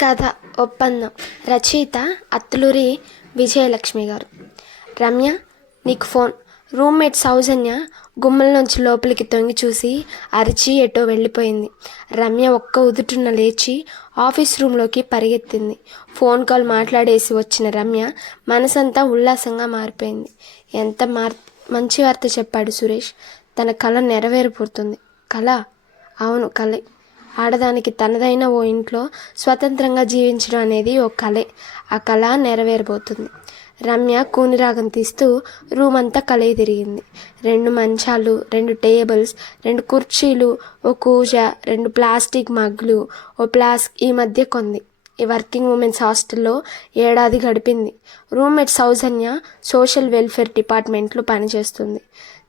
కథ ఒప్పందం. రచయిత అత్తులూరి విజయలక్ష్మి గారు. రమ్య, నీకు ఫోన్. రూమ్మేట్ సౌజన్య గుమ్మల్లోంచి లోపలికి తొంగి చూసి అరిచి ఎటో వెళ్ళిపోయింది. రమ్య ఒక్క ఉదుటున లేచి ఆఫీస్ రూమ్లోకి పరిగెత్తింది. ఫోన్ కాల్ మాట్లాడేసి వచ్చిన రమ్య మనసంతా ఉల్లాసంగా మారిపోయింది. ఎంత మంచి వార్త చెప్పాడు సురేష్. తన కళ నెరవేరిపోతుంది. కళ? అవును, కళే. ఆడదానికి తనదైన ఓ ఇంట్లో స్వతంత్రంగా జీవించడం అనేది ఓ కళే. ఆ కళ నెరవేరబోతుంది. రమ్య కూనిరాగం తీస్తూ రూమ్ అంతా కలయి తిరిగింది. 2 మంచాలు, 2 టేబుల్స్, 2 కుర్చీలు, ఓ కూజ, 2 ప్లాస్టిక్ మగ్గులు, ఓ ఫ్లాస్క్ ఈ మధ్య కొంది. ఈ వర్కింగ్ ఉమెన్స్ హాస్టల్లో ఏడాది గడిపింది. రూమ్మేట్ సౌజన్య సోషల్ వెల్ఫేర్ డిపార్ట్మెంట్లో పనిచేస్తుంది.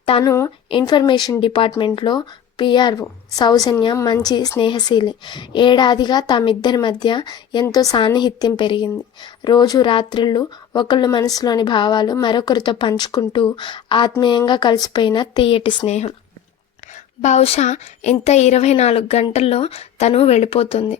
తను ఇన్ఫర్మేషన్ డిపార్ట్మెంట్లో పిఆర్ఓ. సౌజన్య మంచి స్నేహశీలి. ఏడాదిగా తమిద్దరి మధ్య ఎంతో సాన్నిహిత్యం పెరిగింది. రోజు రాత్రిళ్ళు ఒకళ్ళు మనసులోని భావాలు మరొకరితో పంచుకుంటూ ఆత్మీయంగా కలిసిపోయిన తీయటి స్నేహం. బహుశా ఇంత 24 గంటల్లో తను వెళ్ళిపోతుంది.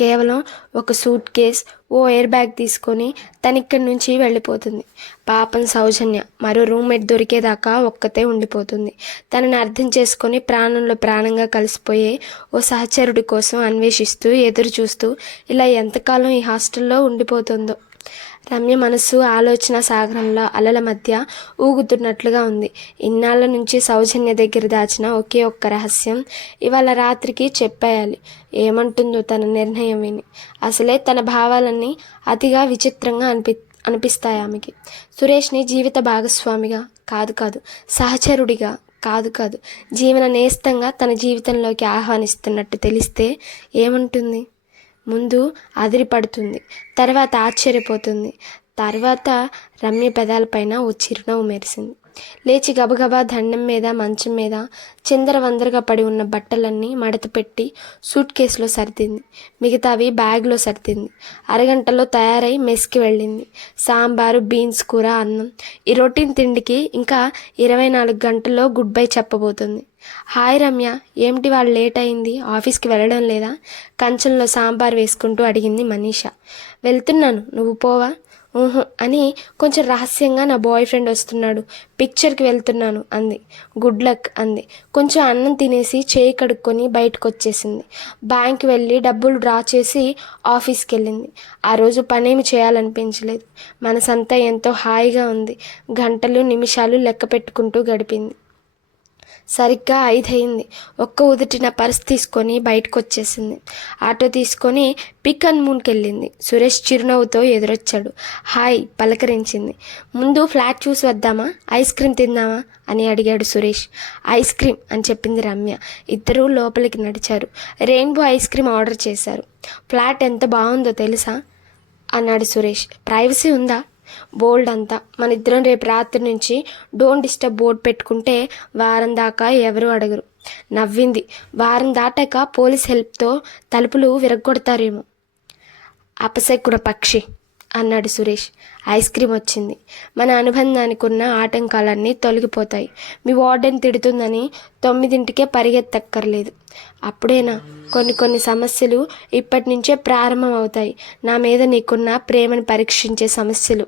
కేవలం ఒక సూట్ కేస్, ఓ ఎయిర్ బ్యాగ్ తీసుకొని తనిక్కడి నుంచి వెళ్ళిపోతుంది. పాపం సౌజన్య మరో రూమ్మేట్ దొరికేదాకా ఒక్కతే ఉండిపోతుంది. తనని అర్థం చేసుకొని ప్రాణంలో ప్రాణంగా కలిసిపోయే ఓ సహచరుడి కోసం అన్వేషిస్తూ ఎదురు చూస్తూ ఇలా ఎంతకాలం ఈ హాస్టల్లో ఉండిపోతుందో. రమ్య మనసు ఆలోచన సాగరంలో అలల మధ్య ఊగుతున్నట్లుగా ఉంది. ఇన్నాళ్ళ నుంచి సౌజన్య దగ్గర దాచిన ఒకే ఒక్క రహస్యం ఇవాళ రాత్రికి చెప్పేయాలి. ఏమంటుందో తన నిర్ణయం విని. అసలే తన భావాలన్నీ అతిగా విచిత్రంగా అనిపిస్తాయి ఆమెకి. సురేష్ని జీవిత భాగస్వామిగా కాదు, సహచరుడిగా కాదు, జీవన నేస్తంగా తన జీవితంలోకి ఆహ్వానిస్తున్నట్టు తెలిస్తే ఏమంటుంది? ముందు అదిరిపడుతుంది, తర్వాత ఆశ్చర్యపోతుంది, తర్వాత రమ్య పెదాలపైన ఓ చిరునవ్వు మెరిసింది. లేచి గబగబా దండం మీద మంచం మీద చిందరవందరగా పడి ఉన్న బట్టలన్నీ మడత పెట్టి సూట్ కేసులో సర్దింది. మిగతావి బ్యాగ్లో సర్దింది. అరగంటలో తయారై మెస్కి వెళ్ళింది. సాంబారు, బీన్స్ కూర, అన్నం. ఈ రొటీన్ తిండికి ఇంకా 24 గంటల్లో గుడ్ బై చెప్పబోతుంది. హాయ్ రమ్య, ఏమిటి వాళ్ళు లేట్ అయింది? ఆఫీస్కి వెళ్ళడం లేదా? కంచంలో సాంబార్ వేసుకుంటూ అడిగింది మనీషా. వెళ్తున్నాను, నువ్వు పోవా? ఊహు అని కొంచెం రహస్యంగా నా బాయ్ ఫ్రెండ్ వస్తున్నాడు, పిక్చర్కి వెళ్తున్నాను అంది. గుడ్ లక్ అంది. కొంచెం అన్నం తినేసి చేయి కడుక్కొని బయటకు వచ్చేసింది. బ్యాంక్ వెళ్ళి డబ్బులు డ్రా చేసి ఆఫీస్కి వెళ్ళింది. ఆ రోజు పనేమి చేయాలనిపించలేదు. మనసంతా ఎంతో హాయిగా ఉంది. గంటలు నిమిషాలు లెక్క పెట్టుకుంటూ గడిపింది. సరిగ్గా 5 అయింది. ఒక్క ఉదుటిన పర్స్ తీసుకొని బయటకు వచ్చేసింది. ఆటో తీసుకొని పిక్ అండ్ మూన్కి వెళ్ళింది. సురేష్ చిరునవ్వుతో ఎదురొచ్చాడు. హాయ్ పలకరించింది. ముందు ఫ్లాట్ చూసి వద్దామా, ఐస్ క్రీమ్ తిందామా అని అడిగాడు సురేష్. ఐస్ క్రీమ్ అని చెప్పింది రమ్య. ఇద్దరూ లోపలికి నడిచారు. రెయిన్బో ఐస్ క్రీమ్ ఆర్డర్ చేశారు. ఫ్లాట్ ఎంత బాగుందో తెలుసా అన్నాడు సురేష్. ప్రైవసీ ఉందా? బోల్డ్ అంతా. మన ఇద్దరం రేపు రాత్రి నుంచి డోంట్ డిస్టర్బ్ బోర్డు పెట్టుకుంటే వారం దాకా ఎవరు అడగరు. నవ్వింది. వారం దాటాక పోలీస్ హెల్ప్తో తలుపులు విరగ్గొడతారేమో. అపశకున పక్షి అన్నాడు సురేష్. ఐస్ క్రీమ్ వచ్చింది. మన అనుబంధానికి ఉన్న ఆటంకాలన్నీ తొలగిపోతాయి. మీ వార్డెన్ తిడుతుందని 9ంటికే పరిగెత్తక్కర్లేదు. అప్పుడేనా? కొన్ని సమస్యలు ఇప్పటి నుంచే ప్రారంభం అవుతాయి. నా మీద నీకున్న ప్రేమను పరీక్షించే సమస్యలు.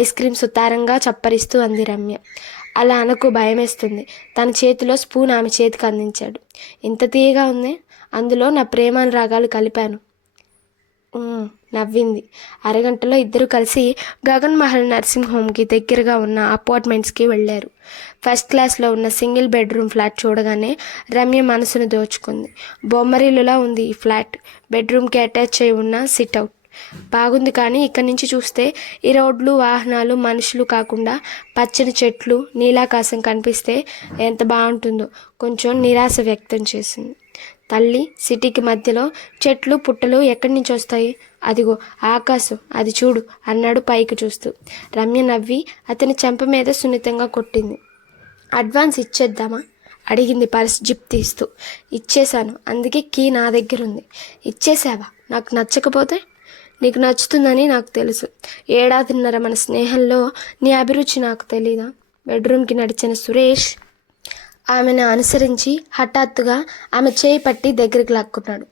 ఐస్ క్రీమ్ సుతారంగా చప్పరిస్తూ అంది రమ్య. అలా అనకు, భయమేస్తుంది. తన చేతిలో స్పూన్ ఆమె చేతికి అందించాడు. ఇంత తీయగా ఉంది. అందులో నా ప్రేమానురాగాలు కలిపాను. నవ్వింది. అరగంటలో ఇద్దరు కలిసి గగన్ మహల్ నర్సింగ్ హోమ్కి దగ్గరగా ఉన్న అపార్ట్మెంట్స్కి వెళ్ళారు. ఫస్ట్ క్లాస్లో ఉన్న సింగిల్ బెడ్రూమ్ ఫ్లాట్ చూడగానే రమ్య మనసును దోచుకుంది. బొమ్మరిల్లులా ఉంది ఈ ఫ్లాట్. బెడ్రూమ్కి అటాచ్ అయి ఉన్న సిట్అవుట్ బాగుంది. కానీ ఇక్కడి నుంచి చూస్తే ఈ రోడ్లు, వాహనాలు, మనుషులు కాకుండా పచ్చని చెట్లు, నీలాకాశం కనిపిస్తే ఎంత బాగుంటుందో కొంచెం నిరాశ వ్యక్తం చేసింది. తల్లి, సిటీకి మధ్యలో చెట్లు పుట్టలు ఎక్కడి నుంచి వస్తాయి? అదిగో ఆకాశం, అది చూడు అన్నాడు పైకి చూస్తూ. రమ్య నవ్వి అతని చెంప మీద సున్నితంగా కొట్టింది. అడ్వాన్స్ ఇచ్చేద్దామా అడిగింది పర్స్ జిప్ తీస్తూ. ఇచ్చేశాను, అందుకే కీ నా దగ్గర ఉంది. ఇచ్చేసావా? నాకు నచ్చకపోతే? నీకు నచ్చుతుందని నాకు తెలుసు. 1.5 ఏడాది మన స్నేహంలో నీ అభిరుచి నాకు తెలీదా? బెడ్రూమ్కి నడిచిన సురేష్ ఆమెను అనుసరించి హఠాత్తుగా ఆమె చేయి పట్టి దగ్గరికి లాక్కున్నాడు.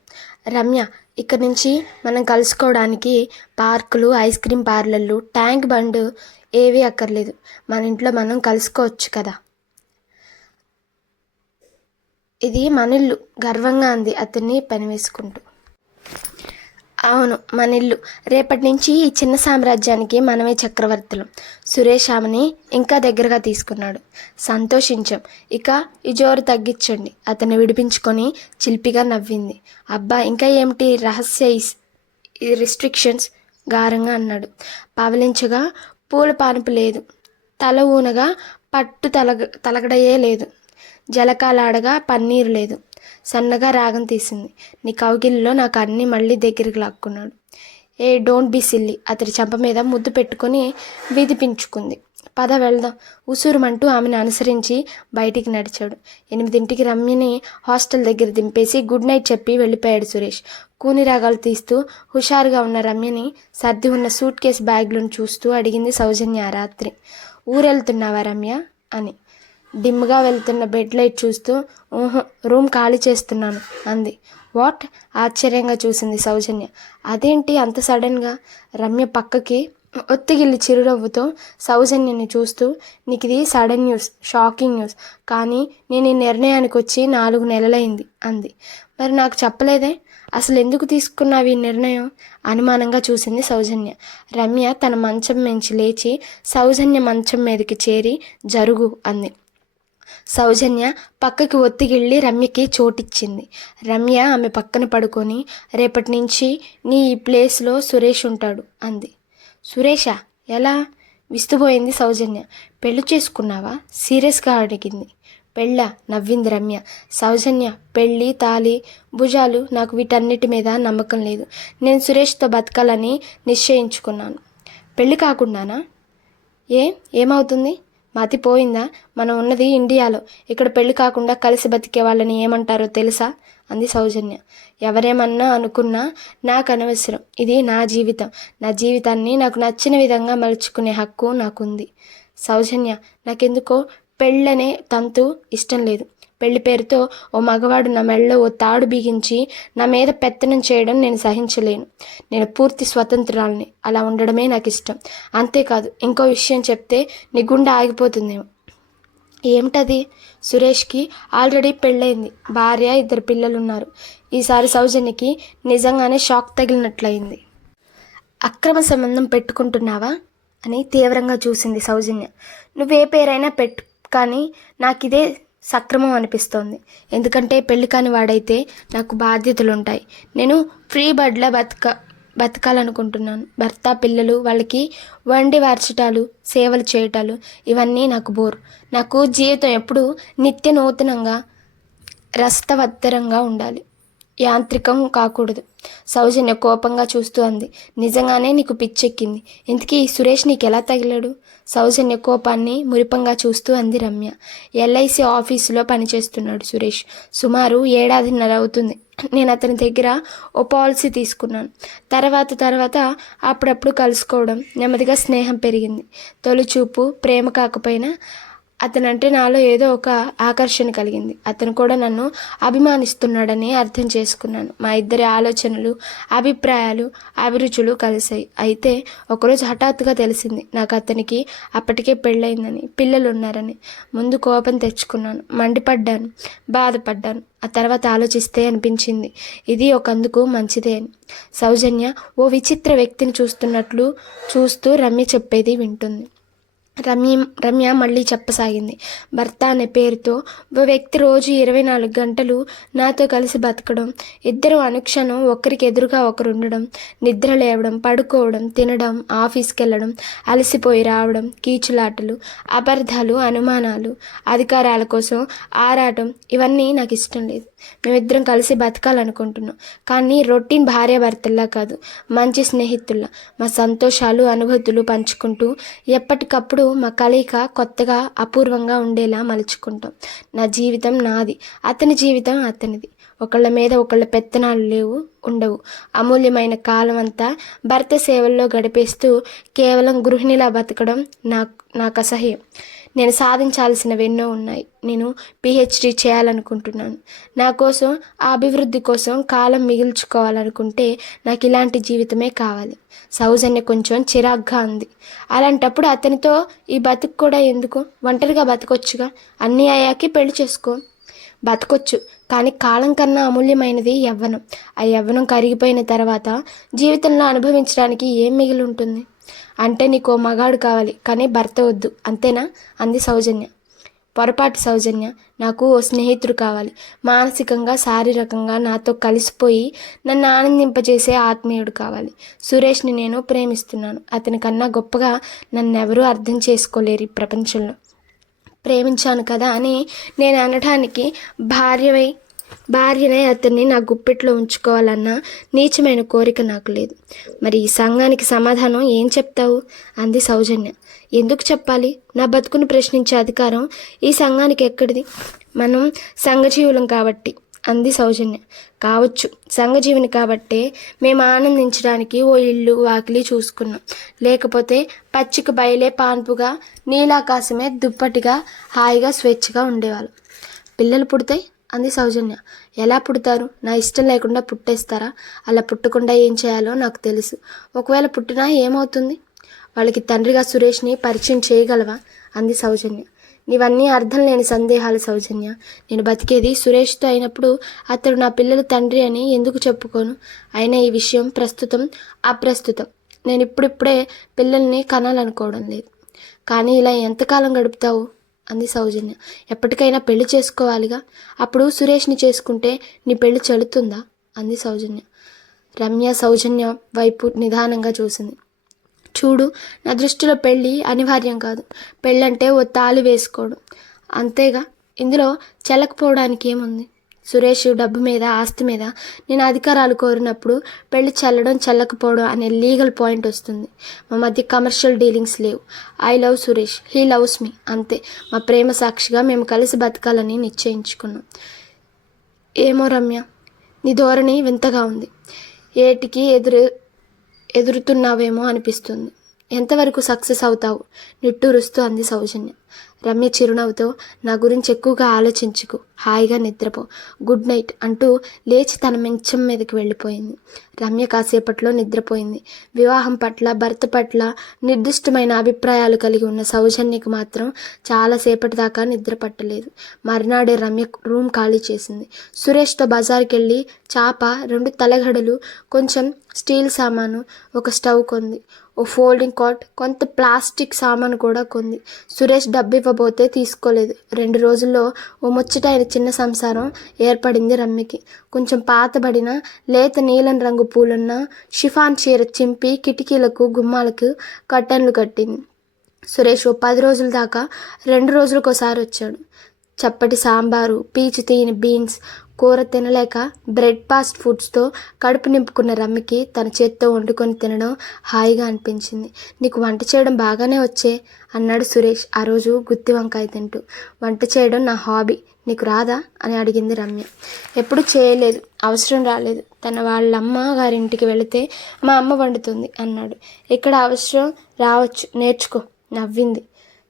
రమ్య, ఇక్కడ నుంచి మనం కలుసుకోవడానికి పార్కులు, ఐస్ క్రీమ్ పార్లర్లు, ట్యాంక్ బండ్ ఏవీ అక్కర్లేదు. మన ఇంట్లో మనం కలుసుకోవచ్చు కదా. ఇది మనిల్లు, గర్వంగా అంది అతన్ని పెనవేసుకుంటూ. అవును, మనిల్లు. రేపటి నుంచి ఈ చిన్న సామ్రాజ్యానికి మనమే చక్రవర్తులం. సురేష్ ఆమెని ఇంకా దగ్గరగా తీసుకున్నాడు. సంతోషించాం. ఇక ఈ జోరు తగ్గించండి. అతన్ని విడిపించుకొని చిలిపిగా నవ్వింది. అబ్బా, ఇంకా ఏమిటి రహస్య ఈ రిస్ట్రిక్షన్స్? గారంగా అన్నాడు. పవలించగా పూల పానుపు లేదు, తల ఊనగా పట్టు తలగడయే లేదు, జలకాలాడగా పన్నీరు లేదు. సన్నగా రాగం తీసింది. నీ కౌగిలిలో నాకు అన్నీ మళ్ళీ దగ్గరికి లాక్కున్నాడు. ఏ డోంట్ బీ సిల్లీ. అతడి చెంప మీద ముద్దు పెట్టుకొని వీధిపించుకుంది. పద వెళ్దాం. ఉసూరుమంటూ ఆమెను అనుసరించి బయటికి నడిచాడు. 8ంటికి రమ్యని హాస్టల్ దగ్గర దింపేసి గుడ్ నైట్ చెప్పి వెళ్ళిపోయాడు సురేష్. కూని రాగాలు తీస్తూ హుషారుగా ఉన్న రమ్యని సర్ది ఉన్న సూట్ కేస్ బ్యాగ్లను చూస్తూ అడిగింది సౌజన్య ఆ రాత్రి. ఊరెళ్తున్నావా రమ్య అని. డిమ్గా వెళ్తున్న బెడ్ లైట్ చూస్తూ ఊహు, రూమ్ ఖాళీ చేస్తున్నాను అంది. వాట్? ఆశ్చర్యంగా చూసింది సౌజన్య. అదేంటి అంత సడన్గా? రమ్య పక్కకి ఒత్తిగిల్లి చిరునవ్వుతో సౌజన్యని చూస్తూ, నీకు ఇది సడన్ న్యూస్, షాకింగ్ న్యూస్. కానీ నేను ఈ నిర్ణయానికి వచ్చి 4 నెలలైంది అంది. మరి నాకు చెప్పలేదే? అసలు ఎందుకు తీసుకున్నావు ఈ నిర్ణయం? అనుమానంగా చూసింది సౌజన్య. రమ్య తన మంచం మించి లేచి సౌజన్య మంచం మీదకి చేరి జరుగు అంది. సౌజన్య పక్కకి ఒత్తిగిళ్ళి రమ్యకి చోటిచ్చింది. రమ్య ఆమె పక్కన పడుకొని, రేపటి నుంచి నీ ఈ ప్లేస్లో సురేష్ ఉంటాడు అంది. సురేషా? ఎలా? విస్తుపోయింది సౌజన్య. పెళ్లి చేసుకున్నావా? సీరియస్గా అడిగింది. పెళ్ళా? నవ్వింది రమ్య. సౌజన్య, పెళ్ళి, తాళి, భుజాలు, నాకు వీటన్నిటి మీద నమ్మకం లేదు. నేను సురేష్తో బతకాలని నిశ్చయించుకున్నాను. పెళ్ళి కాకుండానా? ఏమవుతుంది? మతిపోయిందా? మనం ఉన్నది ఇండియాలో. ఇక్కడ పెళ్లి కాకుండా కలిసి బతికే వాళ్ళని ఏమంటారో తెలుసా అంది సౌజన్య. ఎవరేమన్నా అనుకున్నా నాకు అనవసరం. ఇది నా జీవితం. నా జీవితాన్ని నాకు నచ్చిన విధంగా మలుచుకునే హక్కు నాకుంది. సౌజన్య, నాకెందుకో పెళ్ళనే తంతు ఇష్టం లేదు. పెళ్లి పేరుతో ఓ మగవాడు నా మెళ్ళలో ఓ తాడు బిగించి నా మీద పెత్తనం చేయడం నేను సహించలేను. నేను పూర్తి స్వతంత్రాలని. అలా ఉండడమే నాకు ఇష్టం. అంతేకాదు, ఇంకో విషయం చెప్తే నీ గుండె ఆగిపోతుందేమో. ఏమిటది? సురేష్కి ఆల్రెడీ పెళ్ళయింది. భార్య, 2 పిల్లలున్నారు. ఈసారి సౌజన్యకి నిజంగానే షాక్ తగిలినట్లయింది. అక్రమ సంబంధం పెట్టుకుంటున్నావా అని తీవ్రంగా చూసింది సౌజన్య. నువ్వే పేరైనా పెట్టు, కానీ నాకిదే సక్రమం అనిపిస్తోంది. ఎందుకంటే పెళ్లి కాని వాడైతే నాకు బాధ్యతలుంటాయి. నేను ఫ్రీ బర్డ్లా బతకాలనుకుంటున్నాను. భర్త, పిల్లలు, వాళ్ళకి వండి వార్చటాలు, సేవలు చేయటాలు, ఇవన్నీ నాకు బోర్. నాకు జీవితం ఎప్పుడూ నిత్య నూతనంగా, రసవత్తరంగా ఉండాలి, యాంత్రికం కాకూడదు. సౌజన్య కోపంగా చూస్తూ అంది. నిజంగానే నీకు పిచ్చెక్కింది. ఇంతకీ సురేష్ నీకు ఎలా తగిలాడు? సౌజన్య కోపాన్ని మురిపంగా చూస్తూ అంది రమ్య. ఎల్ఐసి ఆఫీసులో పనిచేస్తున్నాడు సురేష్. సుమారు 7.5 అవుతుంది. నేను అతని దగ్గర ఓ పాలసీ తీసుకున్నాను. తర్వాత అప్పుడప్పుడు కలుసుకోవడం, నెమ్మదిగా స్నేహం పెరిగింది. తొలి చూపు ప్రేమ కాకపోయినా అతనంటే నాలో ఏదో ఒక ఆకర్షణ కలిగింది. అతను కూడా నన్ను అభిమానిస్తున్నాడని అర్థం చేసుకున్నాను. మా ఇద్దరి ఆలోచనలు, అభిప్రాయాలు, అభిరుచులు కలిశాయి. అయితే ఒకరోజు హఠాత్తుగా తెలిసింది నాకు అతనికి అప్పటికే పెళ్ళయిందని, పిల్లలు ఉన్నారని. ముందు కోపం తెచ్చుకున్నాను, మండిపడ్డాను, బాధపడ్డాను. ఆ తర్వాత ఆలోచిస్తే అనిపించింది ఇది ఒకందుకు మంచిదే అని. సౌజన్య ఓ విచిత్ర వ్యక్తిని చూస్తూ రమ్య చెప్పేది వింటుంది. రమ్య మళ్ళీ చెప్పసాగింది. భర్త అనే పేరుతో ఓ వ్యక్తి రోజు 24 గంటలు నాతో కలిసి బతకడం, ఇద్దరు అనుక్షణం ఒకరికి ఎదురుగా ఒకరు ఉండడం, నిద్ర లేవడం, పడుకోవడం, తినడం, ఆఫీస్కి వెళ్ళడం, అలసిపోయి రావడం, కీచులాటలు, అపార్థాలు, అనుమానాలు, అధికారాల కోసం ఆరాటం, ఇవన్నీ నాకు ఇష్టం లేదు. మేమిద్దరం కలిసి బతకాలనుకుంటున్నాం. కానీ రొటీన్ భార్యాభర్తల్లా కాదు, మంచి స్నేహితుల్లా. మా సంతోషాలు, అనుభూతులు పంచుకుంటూ ఎప్పటికప్పుడు మా కలయిక కొత్తగా, అపూర్వంగా ఉండేలా మలుచుకుంటాం. నా జీవితం నాది, అతని జీవితం అతనిది. ఒకళ్ళ మీద ఒకళ్ళ పెత్తనాలు ఉండవు. అమూల్యమైన కాలం అంతా భర్త సేవల్లో గడిపేస్తూ కేవలం గృహిణిలా బతకడం నాకు అసహ్యం. నేను సాధించాల్సినవెన్నో ఉన్నాయి. నేను పిహెచ్డి చేయాలనుకుంటున్నాను. నా కోసం, ఆ అభివృద్ధి కోసం కాలం మిగిల్చుకోవాలనుకుంటే నాకు ఇలాంటి జీవితమే కావాలి. సౌజన్య కొంచెం చిరాగ్గా అంది. అలాంటప్పుడు అతనితో ఈ బతుకు కూడా ఎందుకు? ఒంటరిగా బతకొచ్చుగా. అన్నీ అయ్యాకే పెళ్లి చేసుకో. బతకొచ్చు, కానీ కాలం కన్నా అమూల్యమైనది యవ్వనం. ఆ యవ్వనం కరిగిపోయిన తర్వాత జీవితంలో అనుభవించడానికి ఏం మిగిలి ఉంటుంది? అంటే నీకో మగాడు కావాలి, కానీ భర్త వద్దు, అంతేనా? అంది సౌజన్య. పొరపాటు సౌజన్య. నాకు ఓ స్నేహితుడు కావాలి. మానసికంగా, శారీరకంగా నాతో కలిసిపోయి నన్ను ఆనందింపజేసే ఆత్మీయుడు కావాలి. సురేష్ని నేను ప్రేమిస్తున్నాను. అతని కన్నా గొప్పగా నన్నెవరూ అర్థం చేసుకోలేరు ఈ ప్రపంచంలో. ప్రేమించాను కదా అని నేను అనడానికి భార్యనై అతన్ని నా గుప్పెట్లో ఉంచుకోవాలన్న నీచమైన కోరిక నాకు లేదు. మరి ఈ సంఘానికి సమాధానం ఏం చెప్తావు? అంది సౌజన్య. ఎందుకు చెప్పాలి? నా బతుకును ప్రశ్నించే అధికారం ఈ సంఘానికి ఎక్కడిది? మనం సంఘజీవులం కాబట్టి, అంది సౌజన్య. కావచ్చు, సంఘజీవిని కాబట్టే మేము ఆనందించడానికి ఓ ఇల్లు వాకిలి చూసుకున్నాం. లేకపోతే పచ్చిక బయలే పాన్పుగా, నీలాకాశమే దుప్పటిగా హాయిగా స్వేచ్ఛగా ఉండేవాళ్ళం. పిల్లలు పుడతాయి, అంది సౌజన్య. ఎలా పుడతారు? నా ఇష్టం లేకుండా పుట్టేస్తారా? అలా పుట్టకుండా ఏం చేయాలో నాకు తెలుసు. ఒకవేళ పుట్టినా ఏమవుతుంది? వాళ్ళకి తండ్రిగా సురేష్ని పరిచయం చేయగలవా? అంది సౌజన్య. నీవన్నీ అర్థం లేని సందేహాలు సౌజన్య. నేను బతికేది సురేష్తో అయినప్పుడు అతడు నా పిల్లల తండ్రి అని ఎందుకు చెప్పుకోను? అయినా ఈ విషయం ప్రస్తుతం అప్రస్తుతం. నేను ఇప్పుడిప్పుడే పిల్లల్ని కనాలనుకోవడం లేదు. కానీ ఇలా ఎంతకాలం గడుపుతావు? అంది సౌజన్య. ఎప్పటికైనా పెళ్లి చేసుకోవాలిగా. అప్పుడు సురేష్ని చేసుకుంటే నీ పెళ్లి చెల్లుతుందా? అంది సౌజన్య. రమ్య సౌజన్య వైపు నిదానంగా చూసింది. చూడు, నా దృష్టిలో పెళ్ళి అనివార్యం కాదు. పెళ్ళంటే ఓ తాళి వేసుకోవడం అంతేగా. ఇందులో చెల్లకపోవడానికి ఏముంది? సురేష్ డబ్బు మీద, ఆస్తి మీద నేను అధికారాలు కోరినప్పుడు పెళ్లి చెల్లడం చెల్లకపోవడం అనే లీగల్ పాయింట్ వస్తుంది. మా మధ్య కమర్షియల్ డీలింగ్స్ లేవు. I love Suresh, he loves me, అంతే. మా ప్రేమ సాక్షిగా మేము కలిసి బతకాలని నిశ్చయించుకున్నాం. ఏమో రమ్య, నీ ధోరణి వింతగా ఉంది. ఏటికి ఎదురుతున్నావేమో అనిపిస్తుంది. ఎంతవరకు సక్సెస్ అవుతావు? నిట్టూరుస్తూ అంది సౌజన్య. రమ్య చిరునవ్వుతో, నా గురించి ఎక్కువగా ఆలోచించుకు, హాయిగా నిద్రపో, గుడ్ నైట్ అంటూ లేచి తన మంచం మీదకి వెళ్ళిపోయింది. రమ్య కాసేపట్లో నిద్రపోయింది. వివాహం పట్ల, భర్త పట్ల నిర్దిష్టమైన అభిప్రాయాలు కలిగి ఉన్న సౌజన్యకు మాత్రం చాలాసేపటి దాకా నిద్ర పట్టలేదు. మర్నాడే రమ్య రూమ్ ఖాళీ చేసింది. సురేష్తో బజార్కి వెళ్ళి చాప, 2 తలగడలు, కొంచెం స్టీల్ సామాను, ఒక స్టవ్ కొంది. ఓ ఫోల్డింగ్ కాట్, కొంత ప్లాస్టిక్ సామాను కూడా కొంది. సురేష్ డబ్బు ఇవ్వబోతే తీసుకోలేదు. 2 రోజుల్లో ఓ ముచ్చటైన చిన్న సంసారం ఏర్పడింది రమ్యకి. కొంచెం పాతబడిన లేత నీలం రంగు పూలున్న షిఫాన్ చీర చింపి కిటికీలకు, గుమ్మాలకు కర్టన్లు కట్టింది. సురేష్ 10 రోజుల దాకా 2 రోజులకోసారి వచ్చాడు. చప్పటి సాంబారు, పీచు తీయని బీన్స్, కూర తినలేక బ్రేక్ఫాస్ట్ ఫుడ్స్తో కడుపు నింపుకున్న రమ్యకి తన చేత్తో వండుకొని తినడం హాయిగా అనిపించింది. నీకు వంట చేయడం బాగానే వచ్చే, అన్నాడు సురేష్ ఆ రోజు గుత్తి వంకాయ తింటూ. వంట చేయడం నా హాబీ, నీకు రాదా అని అడిగింది రమ్య. ఎప్పుడు చేయలేదు, అవసరం రాలేదు. తన వాళ్ళమ్మ గారింటికి వెళితే మా అమ్మ వండుతుంది అన్నాడు. ఇక్కడ అవసరం రావచ్చు, నేర్చుకో, నవ్వింది.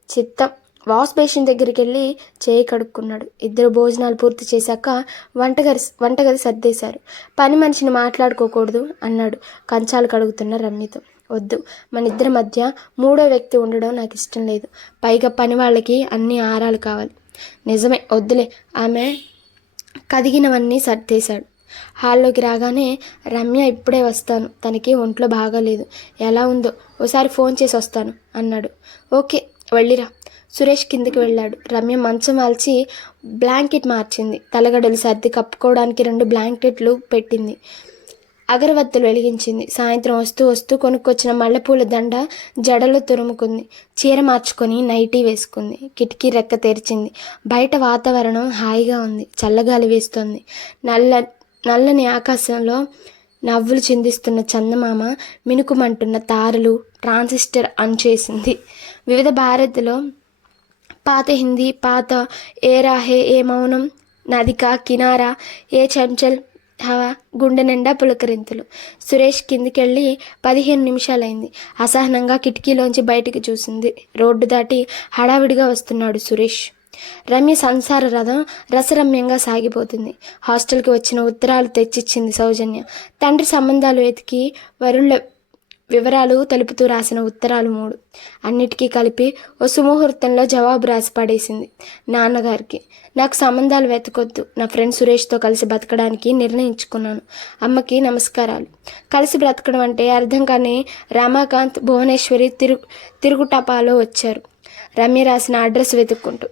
చిత్తం. వాష్ బేసిన్ దగ్గరికి వెళ్ళి చేయి కడుక్కున్నాడు. 2 భోజనాలు పూర్తి చేశాక వంటగది సర్దేశారు. పని మనిషిని మాట్లాడుకోకూడదు అన్నాడు కంచాలు కడుగుతున్న రమ్యతో. వద్దు, మన ఇద్దరి మధ్య 3వ వ్యక్తి ఉండడం నాకు ఇష్టం లేదు. పైగా పని వాళ్ళకి అన్ని ఆరాలు కావాలి. నిజమే, వద్దులే. ఆమె కదిగినవన్నీ సర్దేశాడు. హాల్లోకి రాగానే, రమ్య ఇప్పుడే వస్తాను, తనకి ఒంట్లో బాగాలేదు, ఎలా ఉందో ఓసారి ఫోన్ చేసి వస్తాను అన్నాడు. ఓకే, వెళ్ళిరా. సురేష్ కిందికి వెళ్ళాడు. రమ్య మంచం వాల్చి బ్లాంకెట్ మార్చింది. తలగడలు సర్ది కప్పుకోవడానికి 2 బ్లాంకెట్లు పెట్టింది. అగరవత్తులు వెలిగించింది. సాయంత్రం వస్తూ కొనుక్కొచ్చిన మల్లెపూల దండ జడలో తురుముకుంది. చీర మార్చుకొని నైటీ వేసుకుంది. కిటికీ రెక్క తెరిచింది. బయట వాతావరణం హాయిగా ఉంది. చల్లగాలి వేస్తోంది. నల్లని ఆకాశంలో నవ్వులు చిందిస్తున్న చందమామ, మినుకుమంటున్న తారలు. ట్రాన్సిస్టర్ ఆన్ చేసింది. వివిధ భారతిలో పాత హిందీ, పాత ఏ రాహే ఏ మౌనం, నదికా కినారా, ఏ చంచల్, హవా గుండె నిండా పులకరింతలు. సురేష్ కిందికెళ్ళి 15 నిమిషాలైంది. అసహనంగా కిటికీలోంచి బయటికి చూసింది. రోడ్డు దాటి హడావిడిగా వస్తున్నాడు సురేష్. రమ్య సంసార రథం రసరమ్యంగా సాగిపోతుంది. హాస్టల్కి వచ్చిన ఉత్తరాలు తెచ్చిచ్చింది సౌజన్య. తండ్రి సంబంధాలు వెతికి వరుళ్ళ వివరాలు తెలుపుతూ రాసిన ఉత్తరాలు 3. అన్నిటికీ కలిపి ఓ సుముహూర్తంలో జవాబు రాసి పడేసింది. నాన్నగారికి, నాకు సంబంధాలు వెతకొద్దు, నా ఫ్రెండ్ సురేష్తో కలిసి బతకడానికి నిర్ణయించుకున్నాను. అమ్మకి నమస్కారాలు. కలిసి బ్రతకడం అంటే అర్థం కాని రమాకాంత్, భువనేశ్వరి తిరుగుటపాలో వచ్చారు. రమ్య రాసిన అడ్రస్ వెతుక్కుంటూ.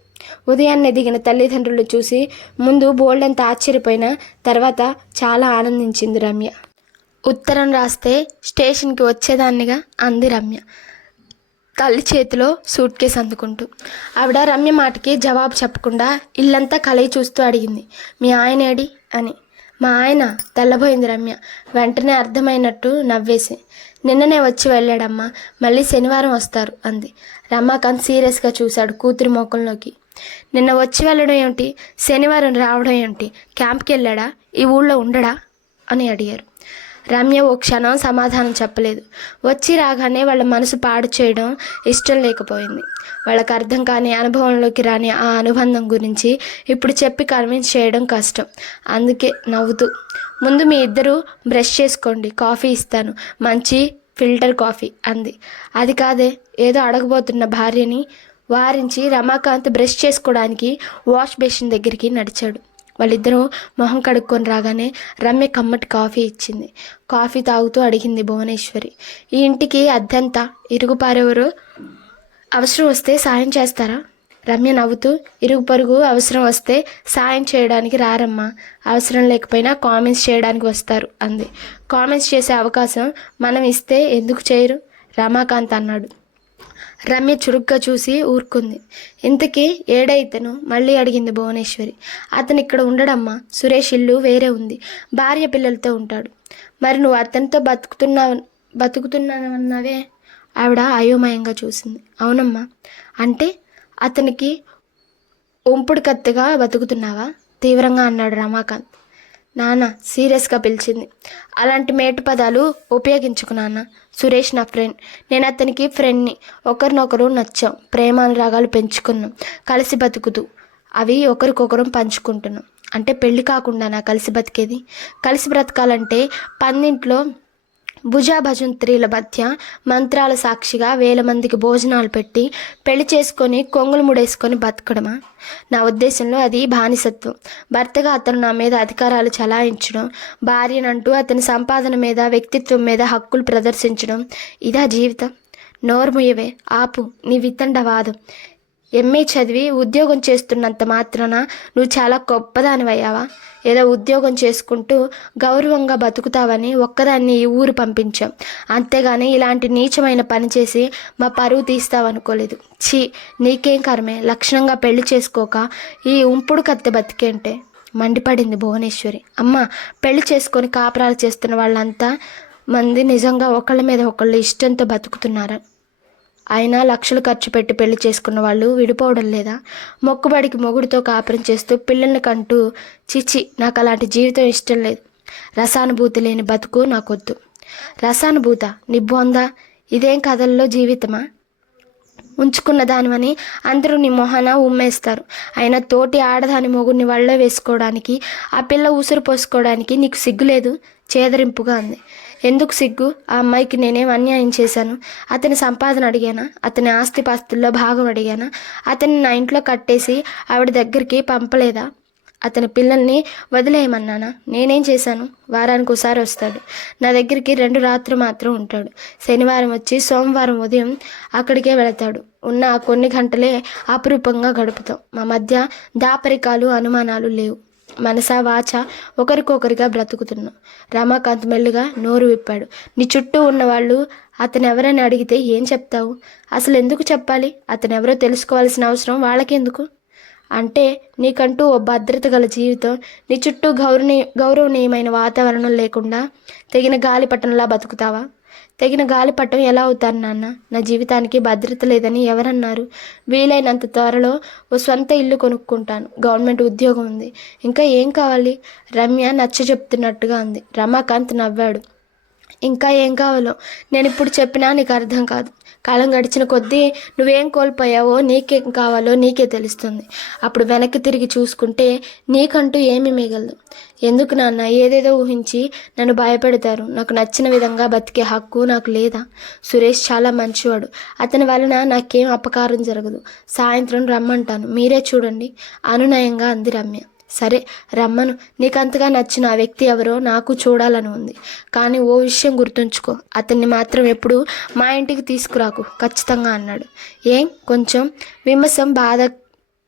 ఉదయాన్నే దిగిన తల్లిదండ్రులు చూసి ముందు బోల్డంత ఆశ్చర్యపోయిన తర్వాత చాలా ఆనందించింది రమ్య. ఉత్తరం రాస్తే స్టేషన్కి వచ్చేదాన్నిగా అంది రమ్య తల్లి చేతిలో సూట్ కేసు అందుకుంటూ. ఆవిడ రమ్య మాటకి జవాబు చెప్పకుండా ఇల్లంతా కలయి చూస్తూ అడిగింది, మీ ఆయనేడి అని. మా ఆయన, తెల్లబోయింది రమ్య వెంటనే అర్థమైనట్టు నవ్వేసి. నిన్ననే వచ్చి వెళ్ళాడమ్మా, మళ్ళీ శనివారం వస్తారు అంది. రమాకాంత్ సీరియస్గా చూశాడు కూతురి ముఖంలోకి. నిన్న వచ్చి వెళ్ళడం ఏమిటి, శనివారం రావడం ఏమిటి, క్యాంప్కి వెళ్ళాడా, ఈ ఊళ్ళో ఉండడా అని అడిగారు. రమ్య ఓ క్షణం సమాధానం చెప్పలేదు. వచ్చి రాగానే వాళ్ళ మనసు పాడు చేయడం ఇష్టం లేకపోయింది. వాళ్ళకి అర్థం కాని, అనుభవంలోకి రాని ఆ అనుబంధం గురించి ఇప్పుడు చెప్పి కన్విన్స్ చేయడం కష్టం. అందుకే నవ్వుతూ, ముందు మీ ఇద్దరు బ్రష్ చేసుకోండి, కాఫీ ఇస్తాను, మంచి ఫిల్టర్ కాఫీ అంది. అది కాదే, ఏదో అడగబోతున్న భార్యని వారించి రమాకాంత్ బ్రష్ చేసుకోవడానికి వాష్ బేసిన్ దగ్గరికి నడిచాడు. వాళ్ళిద్దరూ మొహం కడుక్కొని రాగానే రమ్య కమ్మటి కాఫీ ఇచ్చింది. కాఫీ తాగుతూ అడిగింది భువనేశ్వరి, ఈ ఇంటికి అద్దెంత, ఇరుగుపారెవరు, అవసరం వస్తే సాయం చేస్తారా? రమ్య నవ్వుతూ, ఇరుగు పొరుగు అవసరం వస్తే సాయం చేయడానికి రారమ్మా, అవసరం లేకపోయినా కామెంట్స్ చేయడానికి వస్తారు అంది. కామెంట్స్ చేసే అవకాశం మనం ఇస్తే ఎందుకు చేయరు? రమాకాంత్ అన్నాడు. రమ్య చురుగ్గా చూసి ఊరుకుంది. ఇంతకీ ఏడైతను మళ్ళీ అడిగింది భువనేశ్వరి. అతను ఇక్కడ ఉండడమ్మా, సురేష్ ఇల్లు వేరే ఉంది, భార్య పిల్లలతో ఉంటాడు. మరి నువ్వు అతనితో బతుకుతున్నావన్నావే? ఆవిడ అయోమయంగా చూసింది. అవునమ్మా. అంటే అతనికి ఒంపుడు కత్తిగా బతుకుతున్నావా తీవ్రంగా అన్నాడు రమాకాంత్. నాన్న సీరియస్గా పిలిచింది. అలాంటి మేటు పదాలు ఉపయోగించుకు నాన్న. సురేష్ నా ఫ్రెండ్, నేను అతనికి ఫ్రెండ్ని. ఒకరినొకరు నచ్చాం, ప్రేమానురాగాలు పెంచుకున్నాం, కలిసి బతుకుతూ అవి ఒకరికొకరు పంచుకుంటున్నాం. అంటే పెళ్ళి కాకుండా కలిసి బతికేది? కలిసి బ్రతకాలంటే పందింట్లో భుజాభజంత్రీల మధ్య మంత్రాల సాక్షిగా 1000 మందికి భోజనాలు పెట్టి పెళ్లి చేసుకొని కొంగులు ముడేసుకొని బతకడమా? నా ఉద్దేశంలో అది బానిసత్వం. భర్తగా అతను నా మీద అధికారాలు చలాయించడం, భార్యనంటూ అతని సంపాదన మీద, వ్యక్తిత్వం మీద హక్కులు ప్రదర్శించడం, ఇదా జీవితం? నోర్ముయవే, ఆపు నీ వితండవాదం. ఎంఏ చదివి ఉద్యోగం చేస్తున్నంత మాత్రాన నువ్వు చాలా గొప్పదానివయ్యావా? ఏదో ఉద్యోగం చేసుకుంటూ గౌరవంగా బతుకుతావని ఒక్కదాన్ని ఈ ఊరు పంపించాం, అంతేగాని ఇలాంటి నీచమైన పని చేసి మా పరువు తీస్తావనుకోలేదు. ఛీ, నీకేం కర్మే, లక్షణంగా పెళ్లి చేసుకోక ఈ ఉంపుడు కత్తె బతికేంటే మండిపడింది భువనేశ్వరి. అమ్మ, పెళ్లి చేసుకొని కాపురాలు చేస్తున్న వాళ్ళంతా మంది నిజంగా ఒకళ్ళ మీద ఒకళ్ళు ఇష్టంతో బతుకుతున్నారా? అయినా లక్షలు ఖర్చు పెట్టి పెళ్లి చేసుకున్న వాళ్ళు విడిపోవడం లేదా? మొక్కుబడికి మొగుడితో కాపురం చేస్తూ పిల్లల్ని కంటూ, చిచి, నాకు అలాంటి జీవితం ఇష్టం లేదు. రసానుభూతి లేని బతుకు నాకొద్దు. రసానుభూత నిబ్బొందా? ఇదేం కథల్లో జీవితమా? ఉంచుకున్న దానివని అందరూ నీ మొహాన ఉమ్మేస్తారు. అయినా తోటి ఆడదాని మొగుడిని వల్ల వేసుకోవడానికి, ఆ పిల్ల ఉసురు పోసుకోవడానికి నీకు సిగ్గులేదు? చేదరింపుగా అంది. ఎందుకు సిగ్గు? ఆ అమ్మాయికి నేనేం అన్యాయం చేశాను? అతని సంపాదన అడిగానా? అతని ఆస్తిపాస్తుల్లో భాగం అడిగానా? అతన్ని నా ఇంట్లో కట్టేసి ఆవిడ దగ్గరికి పంపలేదా? అతని పిల్లల్ని వదిలేయమన్నానా? నేనేం చేశాను? వారానికి ఒకసారి వస్తాడు, నా దగ్గరికి 2 రాత్రులు మాత్రం ఉంటాడు. శనివారం వచ్చి సోమవారం ఉదయం అక్కడికే వెళతాడు. ఉన్న ఆ కొన్ని గంటలే అపురూపంగా గడుపుతాం. మా మధ్య దాపరికాలు, అనుమానాలు లేవు. మనసా వాచ ఒకరికొకరిగా బ్రతుకుతున్నాం. రమాకాంత్ మెల్లిగా నోరు విప్పాడు. నీ చుట్టూ ఉన్నవాళ్ళు అతను ఎవరని అడిగితే ఏం చెప్తావు? అసలు ఎందుకు చెప్పాలి? అతను ఎవరో తెలుసుకోవాల్సిన అవసరం వాళ్ళకెందుకు? అంటే నీకంటూ ఓ భద్రత గల జీవితం, నీ చుట్టూ గౌరవనీయమైన వాతావరణం లేకుండా తెగిన గాలిపటంలా బతుకుతావా? తెగిన గాలిపటం ఎలా అవుతాను నాన్న? నా జీవితానికి భద్రత లేదని ఎవరన్నారు? వీలైనంత త్వరలో ఓ స్వంత ఇల్లు కొనుక్కుంటాను. గవర్నమెంట్ ఉద్యోగం ఉంది. ఇంకా ఏం కావాలి? రమ్య నచ్చ చెప్తున్నట్టుగా అంది. రమాకాంత్ నవ్వాడు. ఇంకా ఏం కావాలో నేను ఇప్పుడు చెప్పినా నీకు అర్థం కాదు. కాలం గడిచిన కొద్దీ నువ్వేం కోల్పోయావో, నీకేం కావాలో నీకే తెలుస్తుంది. అప్పుడు వెనక్కి తిరిగి చూసుకుంటే నీకంటూ ఏమీ మిగలదు. ఎందుకు నాన్న ఏదేదో ఊహించి నన్ను భయపెడతారు? నాకు నచ్చిన విధంగా బతికే హక్కు నాకు లేదా? సురేష్ చాలా మంచివాడు. అతని వలన నాకేం అపకారం జరగదు. సాయంత్రం రమ్మంటాను, మీరే చూడండి అనునయంగా అంది రమ్య. సరే రమ్మను. నీకంతగా నచ్చిన ఆ వ్యక్తి ఎవరో నాకు చూడాలని ఉంది. కానీ ఓ విషయం గుర్తుంచుకో, అతన్ని మాత్రం ఎప్పుడు మా ఇంటికి తీసుకురాకు ఖచ్చితంగా అన్నాడు. ఏం? కొంచెం విమర్శం బాధ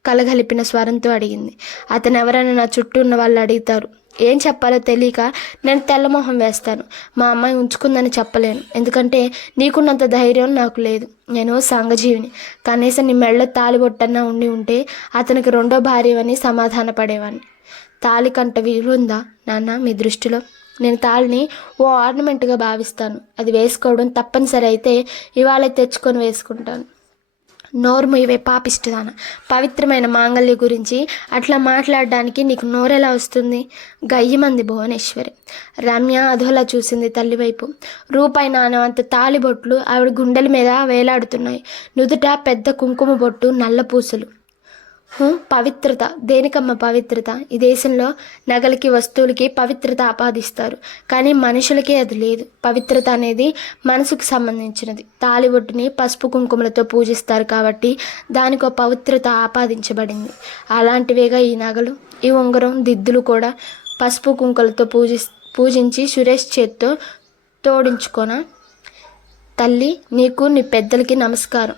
కలగలిపిన స్వరంతో అడిగింది. అతను ఎవరైనా నా చుట్టూ ఉన్న వాళ్ళు అడుగుతారు. ఏం చెప్పాలో తెలియక నేను తెల్లమొహం వేస్తాను. మా అమ్మాయి ఉంచుకుందని చెప్పలేను, ఎందుకంటే నీకున్నంత ధైర్యం నాకు లేదు. నేను సంఘజీవిని. కనీసం నీ మెళ్ళ తాలిబొట్టన్నా ఉండి ఉంటే అతనికి రెండో భార్యవని సమాధాన పడేవాడిని. తాళి కంట విలువుందా నాన్న మీ దృష్టిలో? నేను తాళిని ఓ ఆర్నమెంట్గా భావిస్తాను. అది వేసుకోవడం తప్పనిసరి అయితే ఇవాళ తెచ్చుకొని వేసుకుంటాను. నోరు ఇవే పాపిస్తుదాన. పవిత్రమైన మాంగళ్య గురించి అట్లా మాట్లాడడానికి నీకు నోరెలా వస్తుంది? గయ్యమంది భువనేశ్వరి. రమ్య అధోలా చూసింది తల్లివైపు. రూపాయి నాణం అంత తాళిబొట్లు ఆవిడ గుండెల మీద వేలాడుతున్నాయి. నుదుట పెద్ద కుంకుమ బొట్టు, నల్ల పూసలు. పవిత్రత దేనికమ్మ పవిత్రత? ఈ దేశంలో నగలకి వస్తువులకి పవిత్రత ఆపాదిస్తారు, కానీ మనుషులకే అది లేదు. పవిత్రత అనేది మనసుకు సంబంధించినది. తాళిబొట్టుని పసుపు కుంకుమలతో పూజిస్తారు కాబట్టి దానికో పవిత్రత ఆపాదించబడింది. అలాంటివేగా ఈ నగలు, ఈ ఉంగరం, దిద్దులు కూడా పసుపు కుంకుమలతో పూజించి సురేష్ చేత్తో తోడించుకోనా? తల్లి, నీకు నీ పెద్దలకి నమస్కారం.